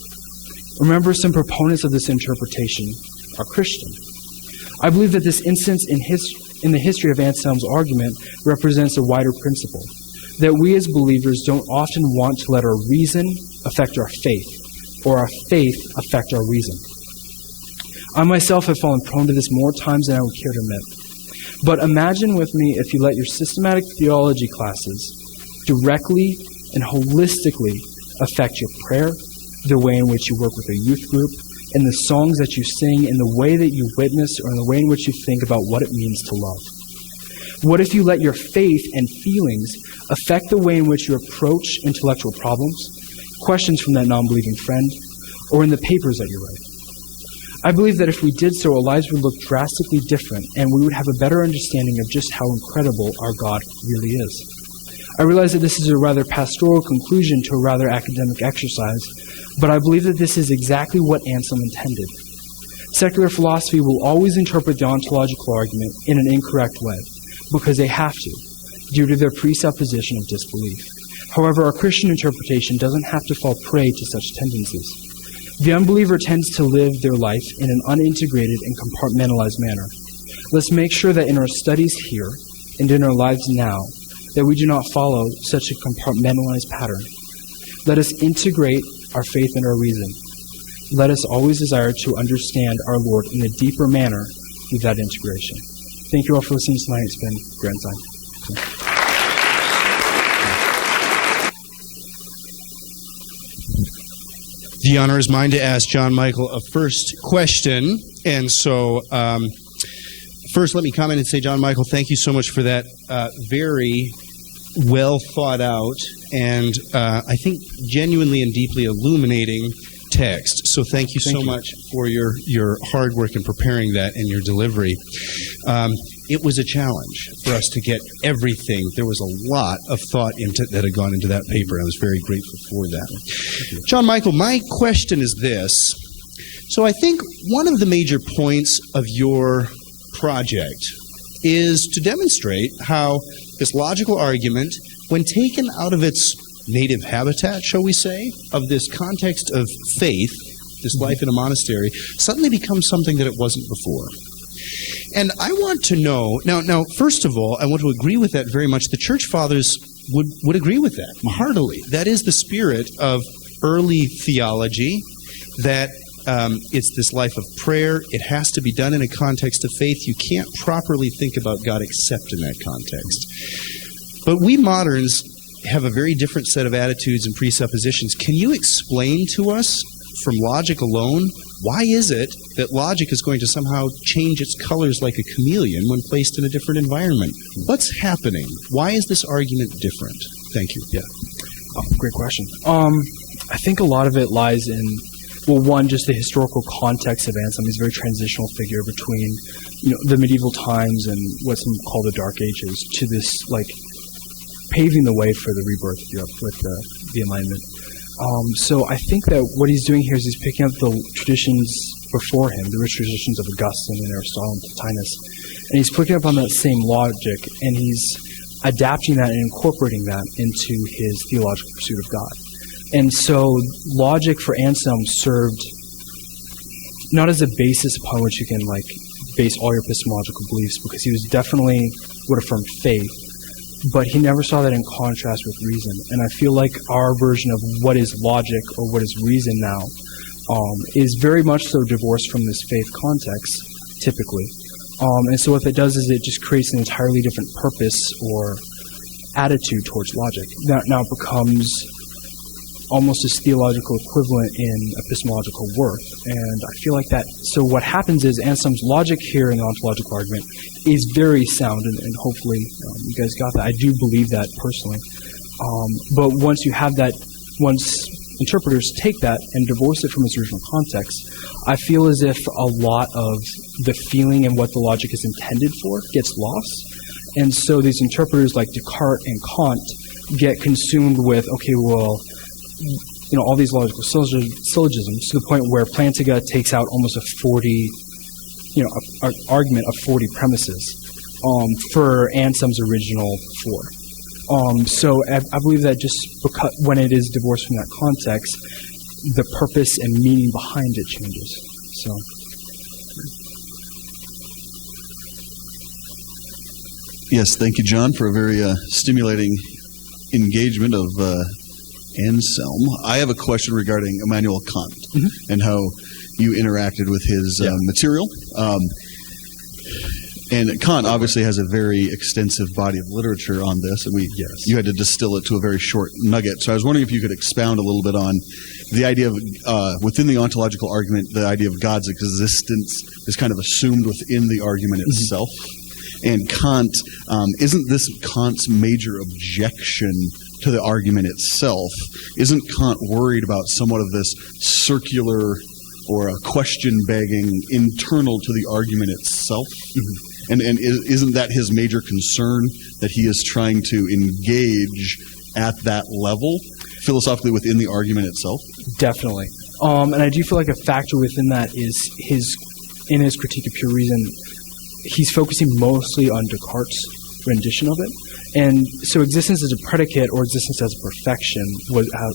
Remember, some proponents of this interpretation are Christian. I believe that this instance in the history of Anselm's argument represents a wider principle, that we as believers don't often want to let our reason affect our faith, or our faith affect our reason. I myself have fallen prone to this more times than I would care to admit. But imagine with me if you let your systematic theology classes directly and holistically affect your prayer, the way in which you work with a youth group, in the songs that you sing, in the way that you witness, or in the way in which you think about what it means to love. What if you let your faith and feelings affect the way in which you approach intellectual problems, questions from that non-believing friend, or in the papers that you write? I believe that if we did so, our lives would look drastically different, and we would have a better understanding of just how incredible our God really is. I realize that this is a rather pastoral conclusion to a rather academic exercise, but I believe that this is exactly what Anselm intended. Secular philosophy will always interpret the ontological argument in an incorrect way, because they have to, due to their presupposition of disbelief. However, our Christian interpretation doesn't have to fall prey to such tendencies. The unbeliever tends to live their life in an unintegrated and compartmentalized manner. Let's make sure that in our studies here and in our lives now, that we do not follow such a compartmentalized pattern. Let us integrate our faith and our reason. Let us always desire to understand our Lord in a deeper manner through that integration. Thank you all for listening tonight. It's been a grand time. The honor is mine to ask Jon-Michael a first question. And so, first let me comment and say, Jon-Michael, thank you so much for that very well thought out and I think genuinely and deeply illuminating text. So thank you so much for your hard work in preparing that and your delivery. It was a challenge for us to get everything. There was a lot of thought that had gone into that paper. I was very grateful for that. Jon-Michael, my question is this. So I think one of the major points of your project is to demonstrate how this logical argument, when taken out of its native habitat, shall we say, of this context of faith, this life in a monastery, suddenly becomes something that it wasn't before. And I want to know, now, first of all, I want to agree with that very much. The Church Fathers would agree with that heartily. That is the spirit of early theology, that it's this life of prayer. It has to be done in a context of faith. You can't properly think about God except in that context. But we moderns have a very different set of attitudes and presuppositions. Can you explain to us, from logic alone, why is it that logic is going to somehow change its colors like a chameleon when placed in a different environment? What's happening? Why is this argument different? Thank you. Yeah. Oh, great question. I think a lot of it lies in, well, one, just the historical context of Anselm. He's a very transitional figure between, the medieval times and what's called the Dark Ages to this, paving the way for the rebirth of Europe with the Enlightenment. So I think that what he's doing here is he's picking up the traditions before him, the rich traditions of Augustine and Aristotle and Plotinus, and he's picking up on that same logic, and he's adapting that and incorporating that into his theological pursuit of God. And so logic for Anselm served not as a basis upon which you can base all your epistemological beliefs, because he was definitely would affirm faith, but he never saw that in contrast with reason. And I feel like our version of what is logic or what is reason now is very much so divorced from this faith context, typically. And so what it does is it just creates an entirely different purpose or attitude towards logic. Now it becomes almost his theological equivalent in epistemological worth. And I feel like that, so what happens is Anselm's logic here in the ontological argument is very sound, and hopefully you guys got that. I do believe that personally. But once you have that, once interpreters take that and divorce it from its original context, I feel as if a lot of the feeling and what the logic is intended for gets lost. And so these interpreters like Descartes and Kant get consumed with, okay, well, all these logical syllogisms, to the point where Plantinga takes out almost a 40, an argument of 40 premises for Anselm's original 4. So I believe that just because when it is divorced from that context, the purpose and meaning behind it changes. So. Yes, thank you, John, for a very stimulating engagement of Anselm. I have a question regarding Immanuel Kant and how you interacted with his material. And Kant obviously has a very extensive body of literature on this, and you had to distill it to a very short nugget. So I was wondering if you could expound a little bit on the idea of, within the ontological argument, the idea of God's existence is kind of assumed within the argument itself. And Kant, isn't this Kant's major objection to the argument itself? Isn't Kant worried about somewhat of this circular or a question-begging internal to the argument itself? And isn't that his major concern, that he is trying to engage at that level, philosophically within the argument itself? Definitely. And I do feel like a factor within that is in his critique of pure reason, he's focusing mostly on Descartes' rendition of it. And so existence as a predicate or existence as a perfection was how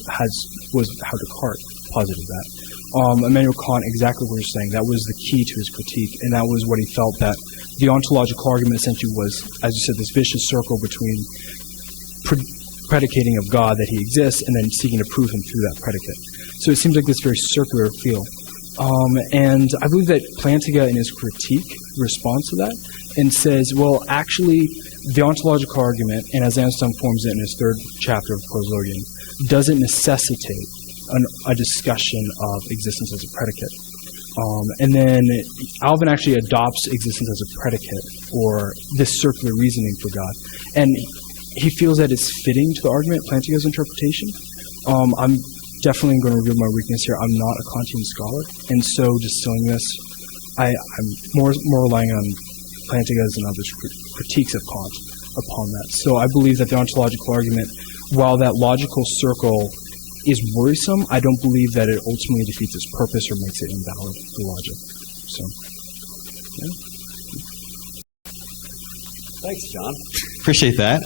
Descartes posited that. Immanuel Kant, exactly what you're saying, that was the key to his critique, and that was what he felt that the ontological argument essentially was, as you said, this vicious circle between predicating of God that he exists and then seeking to prove him through that predicate. So it seems like this very circular feel. And I believe that Plantinga in his critique responds to that and says, well, actually, the ontological argument, and as Anselm forms it in his 3rd chapter of Proslogion, doesn't necessitate a discussion of existence as a predicate. And then Alvin actually adopts existence as a predicate, or this circular reasoning for God. And he feels that it's fitting to the argument, Plantinga's interpretation. I'm definitely going to reveal my weakness here. I'm not a Kantian scholar, and so distilling this, I'm more relying on Plantinga's and others' critiques of Kant upon that. So I believe that the ontological argument, while that logical circle is worrisome, I don't believe that it ultimately defeats its purpose or makes it invalid for logic. So, yeah. Thanks, John. Appreciate that.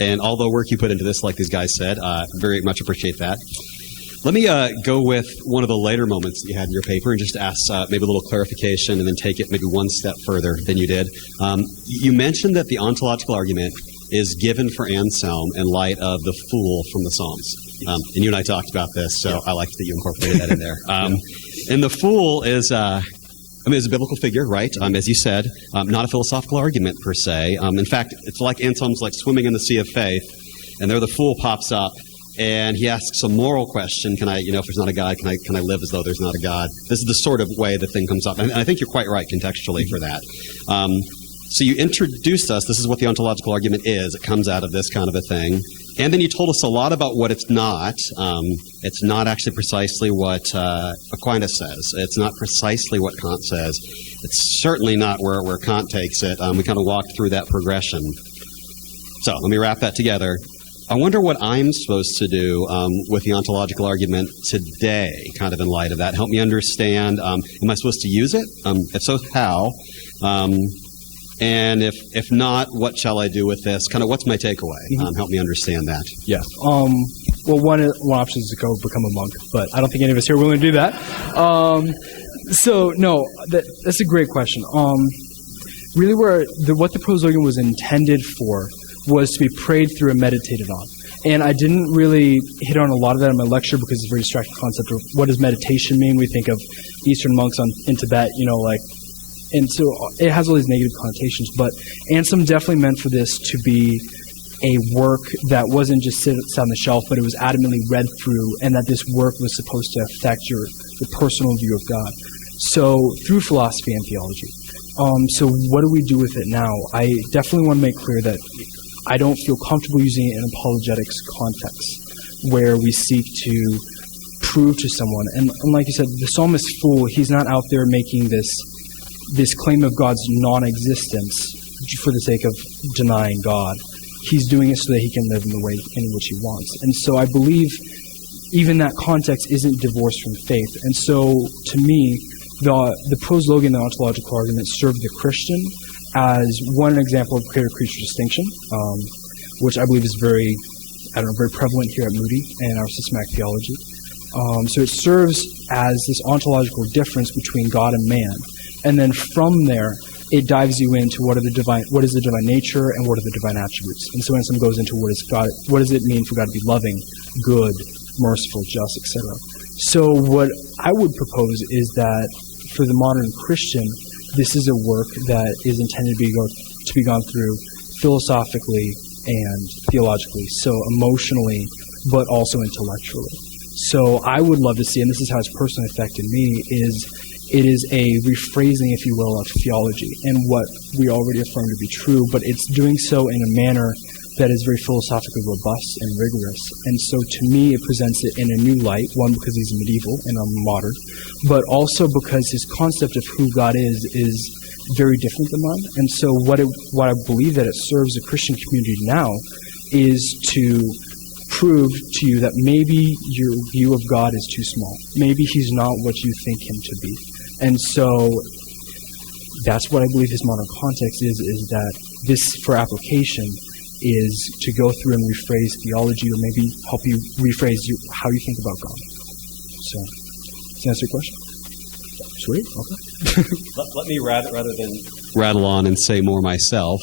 And all the work you put into this, like these guys said, very much appreciate that. Let me go with one of the later moments that you had in your paper and just ask maybe a little clarification and then take it maybe one step further than you did. You mentioned that the ontological argument is given for Anselm in light of the fool from the Psalms. And you and I talked about this, so I liked that you incorporated that in there. And the fool is... it's a biblical figure, right? As you said, not a philosophical argument per se. In fact, it's like Anselm's like swimming in the sea of faith, and there the fool pops up, and he asks a moral question: Can I, if there's not a God, can I live as though there's not a God? This is the sort of way the thing comes up, and I think you're quite right contextually for that. So you introduced us. This is what the ontological argument is. It comes out of this kind of a thing. And then you told us a lot about what it's not. It's not actually precisely what Aquinas says. It's not precisely what Kant says. It's certainly not where Kant takes it. We kind of walked through that progression. So let me wrap that together. I wonder what I'm supposed to do with the ontological argument today, kind of in light of that. Help me understand. Am I supposed to use it? If so, how? And if not, what shall I do with this? Kind of what's my takeaway? Help me understand that. Yeah. Well, one option is to go become a monk, but I don't think any of us here are willing to do that. So, no, that's a great question. Really, what the proslogium was intended for was to be prayed through and meditated on. And I didn't really hit on a lot of that in my lecture because it's a very distracting concept of what does meditation mean. We think of Eastern monks in Tibet, and so it has all these negative connotations, but Anselm definitely meant for this to be a work that wasn't just sit on the shelf, but it was adamantly read through, and that this work was supposed to affect your personal view of God. So through philosophy and theology. So what do we do with it now? I definitely want to make clear that I don't feel comfortable using it in apologetics context, where we seek to prove to someone. And like you said, the psalmist fool, he's not out there making this claim of God's non-existence for the sake of denying God. He's doing it so that he can live in the way in which he wants. And so I believe even that context isn't divorced from faith. And so to me, the proslogium, the ontological argument, served the Christian as one example of creator-creature distinction, which I believe is very prevalent here at Moody and our systematic theology. So it serves as this ontological difference between God and man. And then from there, it dives you into what is the divine nature and what are the divine attributes. And so Anselm goes into what does it mean for God to be loving, good, merciful, just, etc. So what I would propose is that for the modern Christian, this is a work that is intended to be gone through philosophically and theologically, so emotionally, but also intellectually. So I would love to see, and this is how it's personally affected me, it is a rephrasing, if you will, of theology and what we already affirm to be true, but it's doing so in a manner that is very philosophically robust and rigorous. And so to me, it presents it in a new light, one, because he's medieval and I'm modern, but also because his concept of who God is very different than mine. And so what I believe that it serves the Christian community now is to prove to you that maybe your view of God is too small. Maybe he's not what you think him to be. And so that's what I believe his modern context is that this, for application, is to go through and rephrase theology, or maybe help you rephrase how you think about God. So, does that answer your question? Sweet. Okay. Let me, rather than rattle on and say more myself,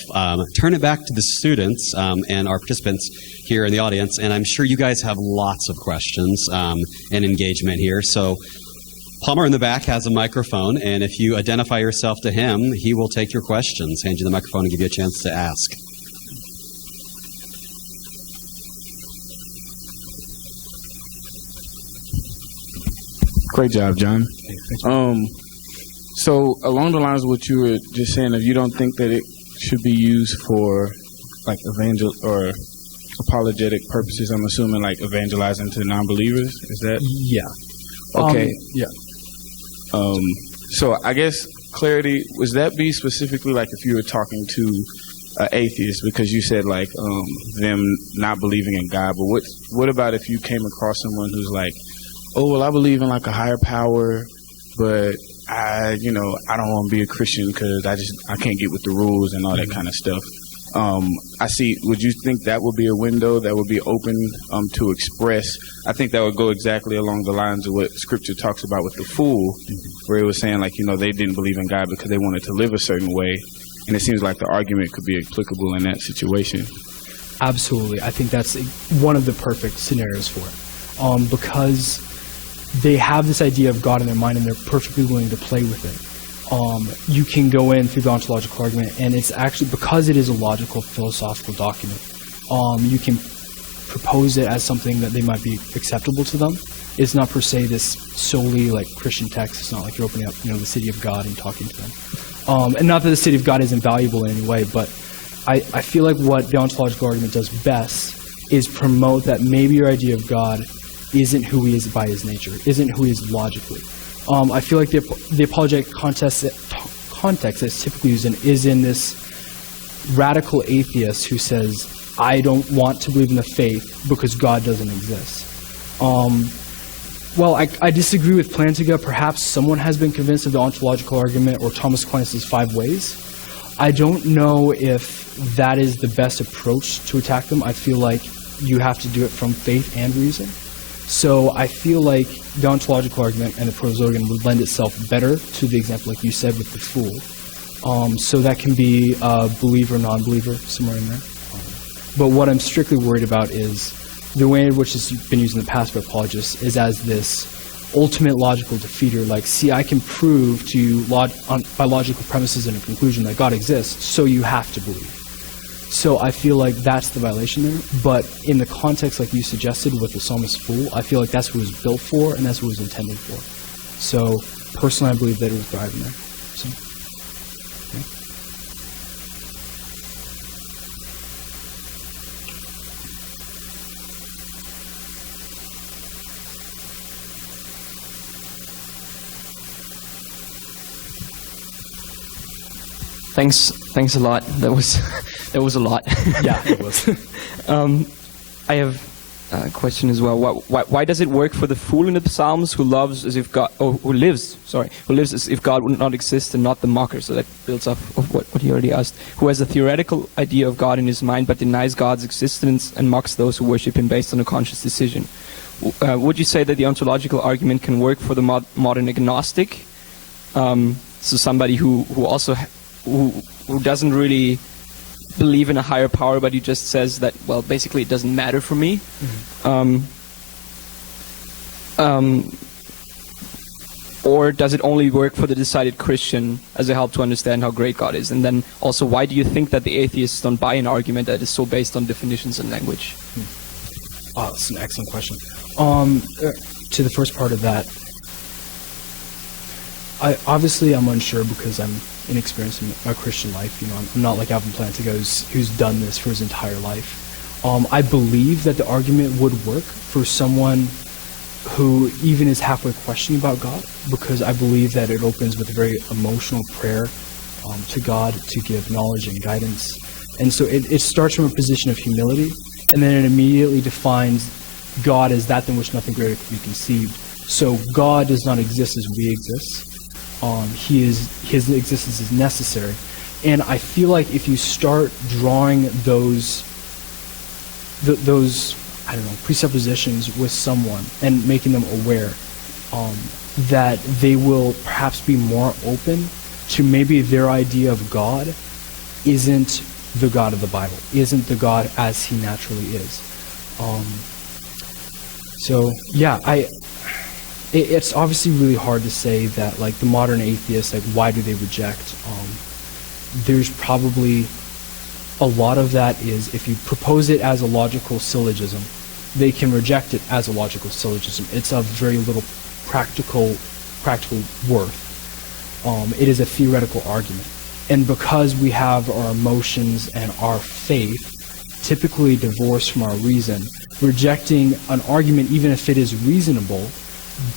turn it back to the students and our participants here in the audience, and I'm sure you guys have lots of questions and engagement here. So Palmer in the back has a microphone, and if you identify yourself to him, he will take your questions, hand you the microphone, and give you a chance to ask. Great job, John. So along the lines of what you were just saying, if you don't think that it should be used for like evangel or apologetic purposes, I'm assuming like evangelizing to non-believers, is that? Yeah. Okay. Yeah. So I guess clarity, would that be specifically like if you were talking to an atheist, because you said like them not believing in God. But what about if you came across someone who's like, oh well, I believe in like a higher power, but I don't want to be a Christian because I can't get with the rules and all that kind of stuff. Would you think that would be a window that would be open to express? I think that would go exactly along the lines of what Scripture talks about with the fool, where it was saying like, they didn't believe in God because they wanted to live a certain way. And it seems like the argument could be applicable in that situation. Absolutely. I think that's one of the perfect scenarios for it. Because they have this idea of God in their mind and they're perfectly willing to play with it. You can go in through the ontological argument, and it's actually, because it is a logical, philosophical document, you can propose it as something that they might be acceptable to them. It's not per se this solely like Christian text. It's not like you're opening up, the city of God and talking to them. And not that the city of God isn't valuable in any way, but I feel like what the ontological argument does best is promote that maybe your idea of God isn't who he is by his nature, isn't who he is logically. I feel like the apologetic context that's typically used is in this radical atheist who says, I don't want to believe in the faith because God doesn't exist. Well, I disagree with Plantinga. Perhaps someone has been convinced of the ontological argument or Thomas Aquinas' 5 ways. I don't know if that is the best approach to attack them. I feel like you have to do it from faith and reason. So I feel like the ontological argument and the prosogen would lend itself better to the example, like you said, with the fool. So that can be believer, non-believer, somewhere in there. But what I'm strictly worried about is the way in which it's been used in the past by apologists is as this ultimate logical defeater. Like, see, I can prove to you by logical premises and a conclusion that God exists, so you have to believe. So I feel like that's the violation there. But in the context like you suggested with the psalmist fool, I feel like that's what it was built for and that's what it was intended for. So personally, I believe that it would thrive in there. So, yeah. Thanks a lot. That was a lot. Yeah, it was. I have a question as well. Why does it work for the fool in the Psalms who lives as if God would not exist, and not the mocker? So that builds off of what he already asked. Who has a theoretical idea of God in his mind, but denies God's existence and mocks those who worship him based on a conscious decision. Would you say that the ontological argument can work for the modern agnostic? So somebody who doesn't really believe in a higher power, but he just says that, well, basically it doesn't matter for me. Or does it only work for the decided Christian as a help to understand how great God is? And then also, why do you think that the atheists don't buy an argument that is so based on definitions and language? Oh, that's an excellent question. To the first part of that, I'm unsure because I'm inexperienced in my Christian life. I'm not like Alvin Plantinga who's done this for his entire life. I believe that the argument would work for someone who even is halfway questioning about God, because I believe that it opens with a very emotional prayer to God to give knowledge and guidance. And so it starts from a position of humility, and then it immediately defines God as that than which nothing greater can be conceived. So God does not exist as we exist. His existence is necessary. And I feel like if you start drawing those presuppositions with someone and making them aware that they will perhaps be more open to maybe their idea of God isn't the God of the Bible, isn't the God as he naturally is. So yeah, it's obviously really hard to say that, like, the modern atheist, like, why do they reject? There's probably a lot of that is, if you propose it as a logical syllogism, they can reject it as a logical syllogism. It's of very little practical worth. It is a theoretical argument. And because we have our emotions and our faith typically divorced from our reason, rejecting an argument, even if it is reasonable,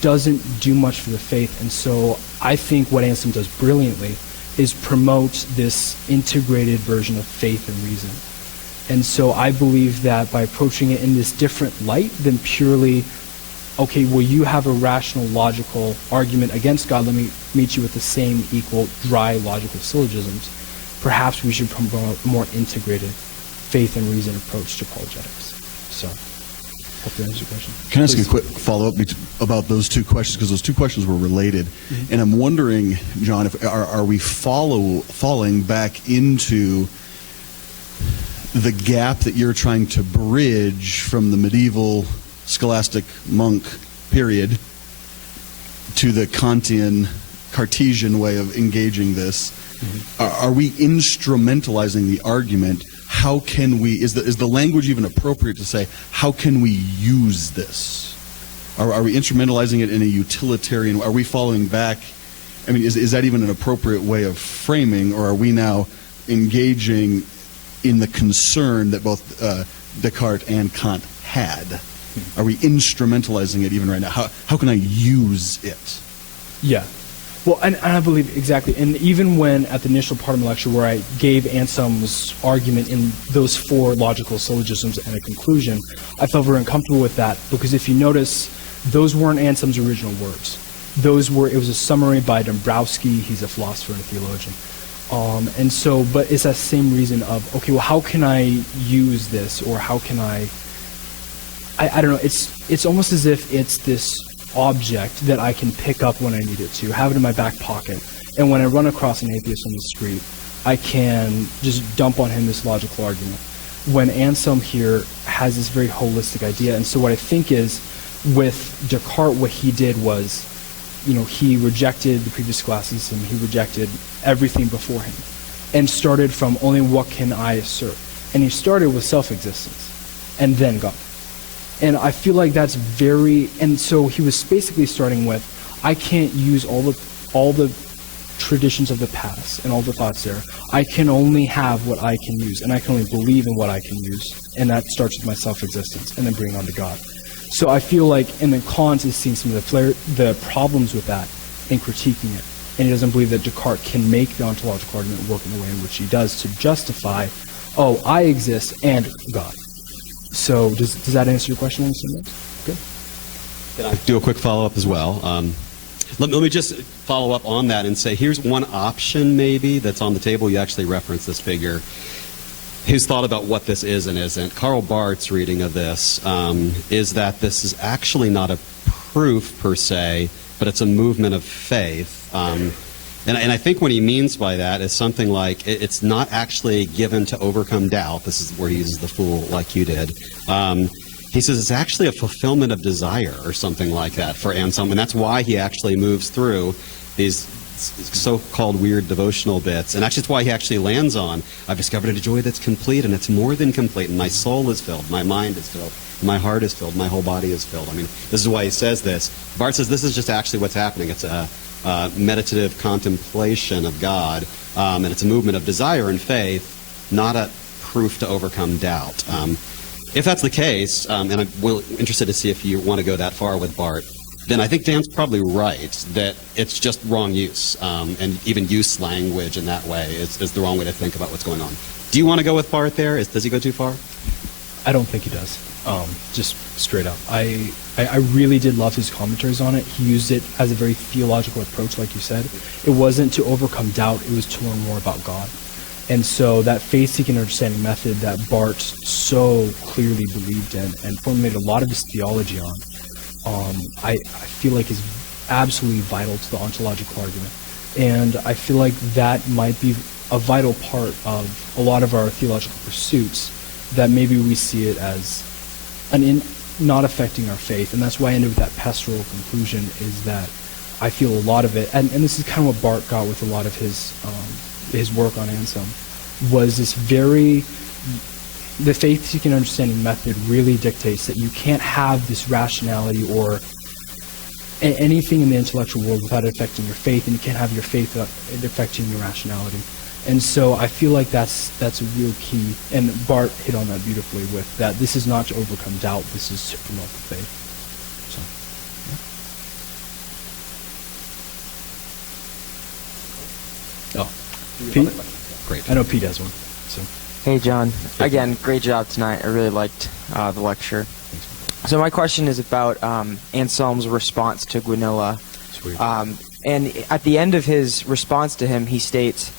doesn't do much for the faith. And so I think what Anselm does brilliantly is promote this integrated version of faith and reason. And so I believe that by approaching it in this different light than purely, okay, well, you have a rational, logical argument against God, let me meet you with the same equal, dry, logical syllogisms, perhaps we should promote a more integrated faith and reason approach to apologetics. So, hope that answers your question. Can I ask you a quick follow-up about those two questions? Because those two questions were related. Mm-hmm. And I'm wondering, John, if are we falling back into the gap that you're trying to bridge from the medieval scholastic monk period to the Kantian, Cartesian way of engaging this? Mm-hmm. Are we instrumentalizing the argument? How can we, is the language even appropriate to say, how can we use this? Are we instrumentalizing it in a utilitarian, are we following back? I mean, is that even an appropriate way of framing, or are we now engaging in the concern that both Descartes and Kant had? Are we instrumentalizing it even right now? How can I use it? Yeah. Well, and I believe exactly. And even when at the initial part of my lecture where I gave Anselm's argument in those four logical syllogisms and a conclusion, I felt very uncomfortable with that because if you notice, those weren't Anselm's original words. It was a summary by Dombrowski. He's a philosopher and a theologian. And so, but it's that same reason of, okay, well, how can I use this, or how can I don't know, it's almost as if it's this object that I can pick up when I need it to, have it in my back pocket, and when I run across an atheist on the street, I can just dump on him this logical argument. When Anselm here has this very holistic idea, and so what I think is, with Descartes, what he did was, he rejected the previous scholasticism, he rejected everything before him, and started from only what can I assert. And he started with self-existence, and then God. And I feel like that's and so he was basically starting with, I can't use all the traditions of the past and all the thoughts there. I can only have what I can use, and I can only believe in what I can use. And that starts with my self-existence, and then bring on to God. So I feel like, and then Kant is seeing some of the problems with that and critiquing it. And he doesn't believe that Descartes can make the ontological argument work in the way in which he does to justify, oh, I exist and God. So does that answer your question in some way? Good. Can I do a quick follow-up as well? Let me just follow up on that and say, here's one option maybe that's on the table. You actually referenced this figure. Who's thought about what this is and isn't. Karl Barth's reading of this is that this is actually not a proof per se, but it's a movement of faith. And I think what he means by that is something like it's not actually given to overcome doubt. This is where he uses the fool like you did. He says it's actually a fulfillment of desire or something like that for Anselm. And that's why he actually moves through these so-called weird devotional bits. And actually it's why he actually lands on, I've discovered a joy that's complete, and it's more than complete. And my soul is filled, my mind is filled, my heart is filled, my whole body is filled. I mean, this is why he says this. Barth says this is just actually what's happening. It's a meditative contemplation of God, and it's a movement of desire and faith, not a proof to overcome doubt. If that's the case, and I'm interested to see if you want to go that far with Barth, then I think Dan's probably right that it's just wrong use, and even use language in that way is the wrong way to think about what's going on. Do you want to go with Barth there? Does he go too far? I don't think he does. Just straight up. I really did love his commentaries on it. He used it as a very theological approach, like you said. It wasn't to overcome doubt, it was to learn more about God. And so that faith-seeking understanding method that Barth so clearly believed in and formulated a lot of his theology on, I feel like is absolutely vital to the ontological argument. And I feel like that might be a vital part of a lot of our theological pursuits, that maybe we see it as not affecting our faith. And that's why I ended with that pastoral conclusion, is that I feel a lot of it, and this is kind of what Barth got with a lot of his work on Anselm, was this the faith-seeking understanding method really dictates that you can't have this rationality or anything in the intellectual world without it affecting your faith, and you can't have your faith affecting your rationality. And so I feel like that's a real key, and Barth hit on that beautifully with that. This is not to overcome doubt, this is to promote the faith. So, yeah. Oh, Pete? Great. I know Pete has one. So. Hey, John. Again, great job tonight. I really liked the lecture. So my question is about Anselm's response to Guanilla. Sweet. And at the end of his response to him, he states,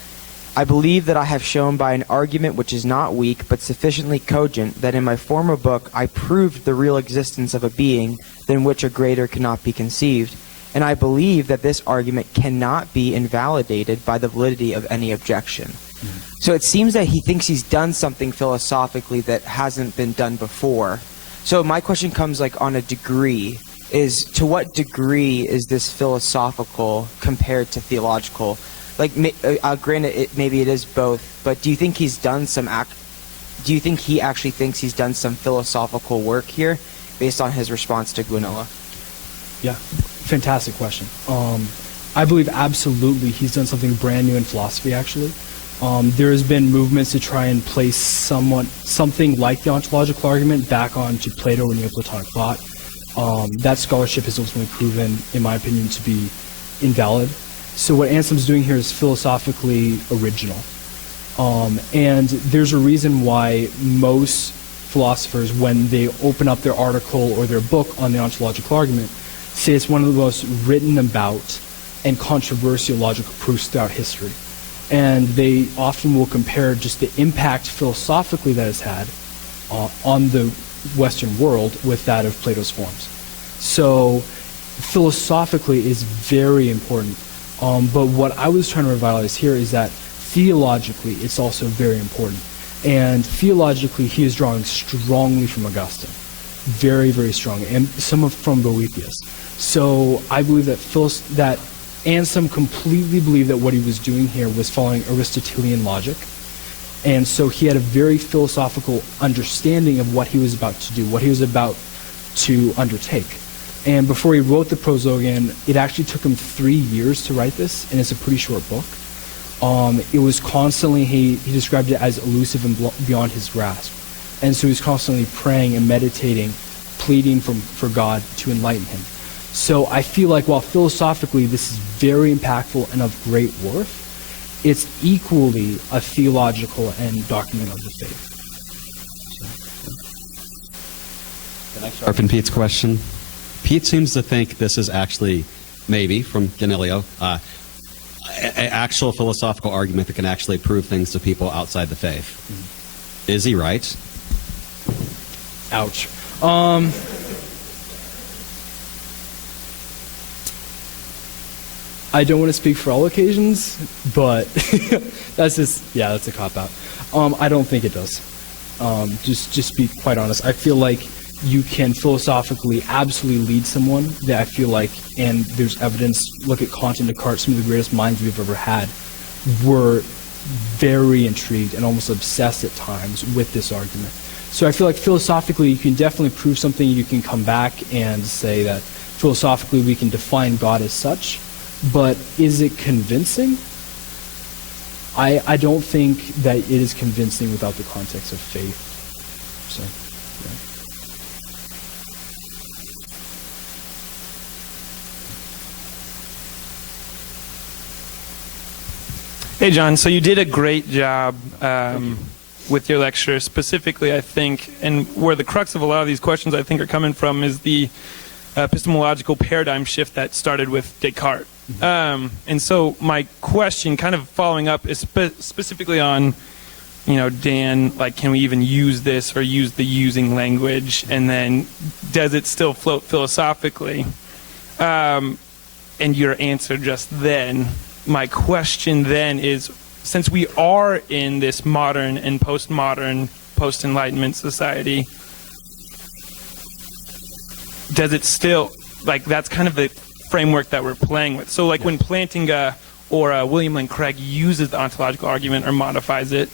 "I believe that I have shown by an argument which is not weak, but sufficiently cogent, that in my former book I proved the real existence of a being than which a greater cannot be conceived. And I believe that this argument cannot be invalidated by the validity of any objection." So it seems that he thinks he's done something philosophically that hasn't been done before. So my question comes like on a degree, is to what degree is this philosophical compared to theological? Like, granted, maybe it is both, but do you think he's done some do you think he actually thinks he's done some philosophical work here based on his response to Guanilla? Yeah, fantastic question. I believe absolutely he's done something brand new in philosophy, actually. There has been movements to try and place something like the ontological argument back onto Plato and Neoplatonic thought. That scholarship has ultimately proven, in my opinion, to be invalid. So what Anselm's doing here is philosophically original. And there's a reason why most philosophers, when they open up their article or their book on the ontological argument, say it's one of the most written about and controversial logical proofs throughout history. And they often will compare just the impact philosophically that it's had on the Western world with that of Plato's forms. So philosophically is very important. But what I was trying to revitalize here is that theologically it's also very important. And theologically he is drawing strongly from Augustine. Very, very strongly. And some from Boethius. So I believe that Anselm completely believed that what he was doing here was following Aristotelian logic. And so he had a very philosophical understanding of what he was about to do, what he was about to undertake. And before he wrote the Proslogion, it actually took him 3 years to write this, and it's a pretty short book. It was constantly, he described it as elusive and beyond his grasp. And so he was constantly praying and meditating, pleading for God to enlighten him. So I feel like while philosophically this is very impactful and of great worth, it's equally a theological and document of the faith. Can I sharpen Pete's question? Pete seems to think this is actually, maybe, from Ganelio, an actual philosophical argument that can actually prove things to people outside the faith. Mm-hmm. Is he right? Ouch. I don't want to speak for all occasions, but that's a cop-out. I don't think it does. Just be quite honest. I feel like you can philosophically absolutely lead someone that I feel like, and there's evidence, look at Kant and Descartes, some of the greatest minds we've ever had, were very intrigued and almost obsessed at times with this argument. So I feel like philosophically you can definitely prove something. You can come back and say that philosophically we can define God as such. But is it convincing? I don't think that it is convincing without the context of faith. So, yeah. Hey, John. So you did a great job with your lecture. Specifically, I think, and where the crux of a lot of these questions I think are coming from is the epistemological paradigm shift that started with Descartes. And so my question, kind of following up, is specifically on, Dan, like, can we even use this or use the using language? And then does it still float philosophically? And your answer just then, my question then is, since we are in this modern and postmodern, post-Enlightenment society, does it still, like, that's kind of the framework that we're playing with. So, like, when Plantinga or William Lane Craig uses the ontological argument or modifies it,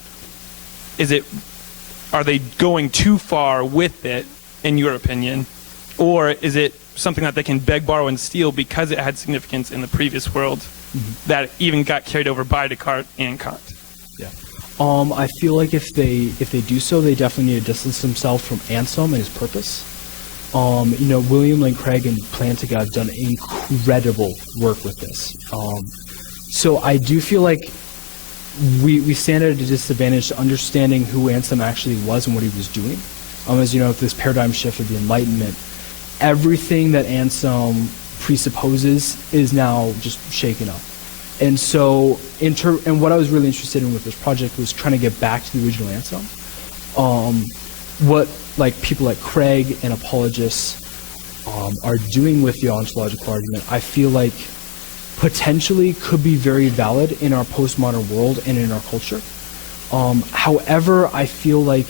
are they going too far with it, in your opinion? Or is it something that they can beg, borrow, and steal because it had significance in the previous world that even got carried over by Descartes and Kant? Yeah. I feel like if they do so, they definitely need to distance themselves from Anselm and his purpose. William Lane Craig and Plantinga have done incredible work with this. So I do feel like we stand at a disadvantage to understanding who Anselm actually was and what he was doing. As you know, this paradigm shift of the Enlightenment, everything that Anselm presupposes is now just shaken up. And so, and what I was really interested in with this project was trying to get back to the original Anselm. What like people like Craig and apologists are doing with the ontological argument, I feel like potentially could be very valid in our postmodern world and in our culture. However, I feel like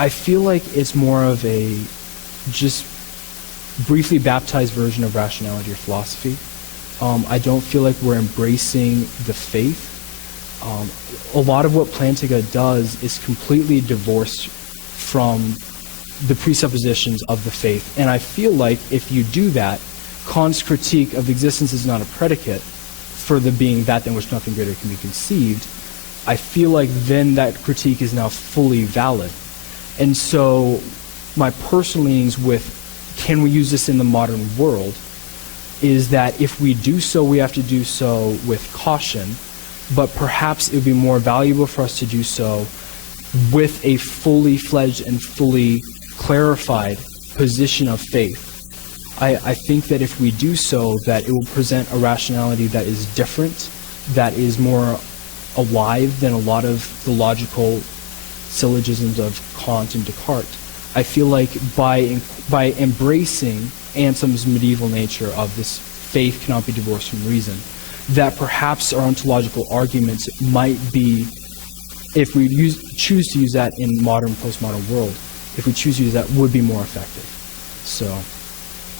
it's more of a just briefly baptized version of rationality or philosophy. I don't feel like we're embracing the faith. A lot of what Plantinga does is completely divorced from the presuppositions of the faith. And I feel like if you do that, Kant's critique of existence is not a predicate for the being that than which nothing greater can be conceived. I feel like then that critique is now fully valid. And so my personal leanings with can we use this in the modern world is that if we do so, we have to do so with caution, but perhaps it would be more valuable for us to do so with a fully fledged and fully clarified position of faith. I think that if we do so, that it will present a rationality that is different, that is more alive than a lot of the logical syllogisms of Kant and Descartes. I feel like by embracing Anselm's medieval nature of this faith cannot be divorced from reason, that perhaps our ontological arguments might be, if we choose to use that in modern, postmodern world, if we choose to use that, would be more effective. So,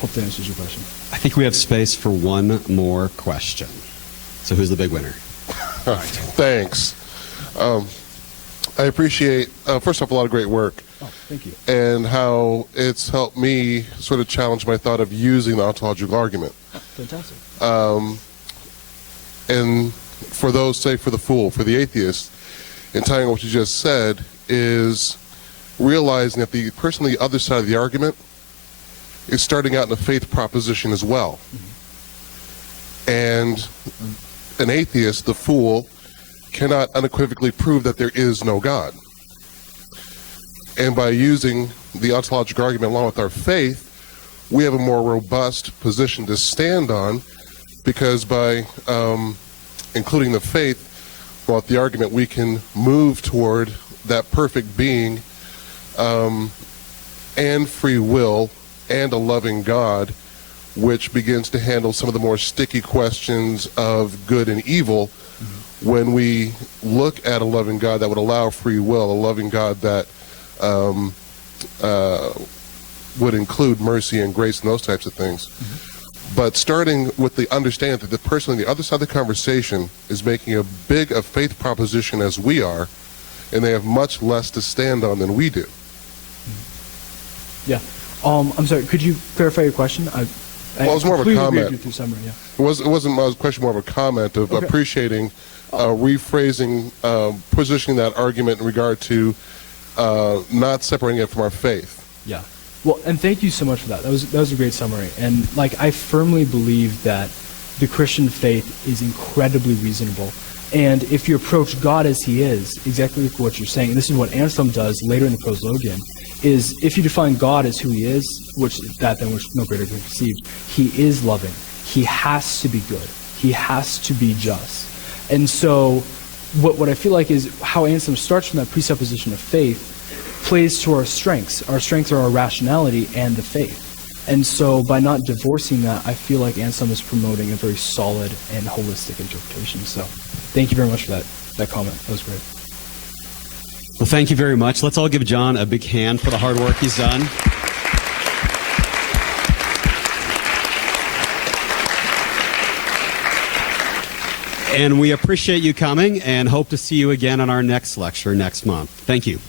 hope that answers your question. I think we have space for one more question. So who's the big winner? All right, thanks. I appreciate, first off, a lot of great work. Oh, thank you. And how it's helped me sort of challenge my thought of using the ontological argument. Fantastic. And for those, say, for the fool, for the atheist, in tying on what you just said, is realizing that the person on the other side of the argument is starting out in a faith proposition as well. Mm-hmm. And an atheist, the fool, cannot unequivocally prove that there is no God. And by using the ontological argument along with our faith, we have a more robust position to stand on, because by including the faith with the argument, we can move toward that perfect being and free will and a loving God, which begins to handle some of the more sticky questions of good and evil. Mm-hmm. When we look at a loving God that would allow free will, a loving God that would include mercy and grace and those types of things. Mm-hmm. But starting with the understanding that the person on the other side of the conversation is making a big a faith proposition as we are, and they have much less to stand on than we do. Yeah. I'm sorry, could you clarify your question? Well, it was more of a comment. Summary, yeah. It wasn't my question, more of a comment of appreciating, rephrasing, positioning that argument in regard to not separating it from our faith. Yeah. Well, and thank you so much for that. That was a great summary. And like, I firmly believe that the Christian faith is incredibly reasonable. And if you approach God as he is, exactly like what you're saying, and this is what Anselm does later in the Proslogion, is if you define God as who he is, which no greater can conceive, he is loving. He has to be good. He has to be just. And so what I feel like is how Anselm starts from that presupposition of faith plays to our strengths. Our strengths are our rationality and the faith. And so by not divorcing that, I feel like Anselm is promoting a very solid and holistic interpretation. So thank you very much for that comment. That was great. Well, thank you very much. Let's all give John a big hand for the hard work he's done. And we appreciate you coming and hope to see you again on our next lecture next month. Thank you.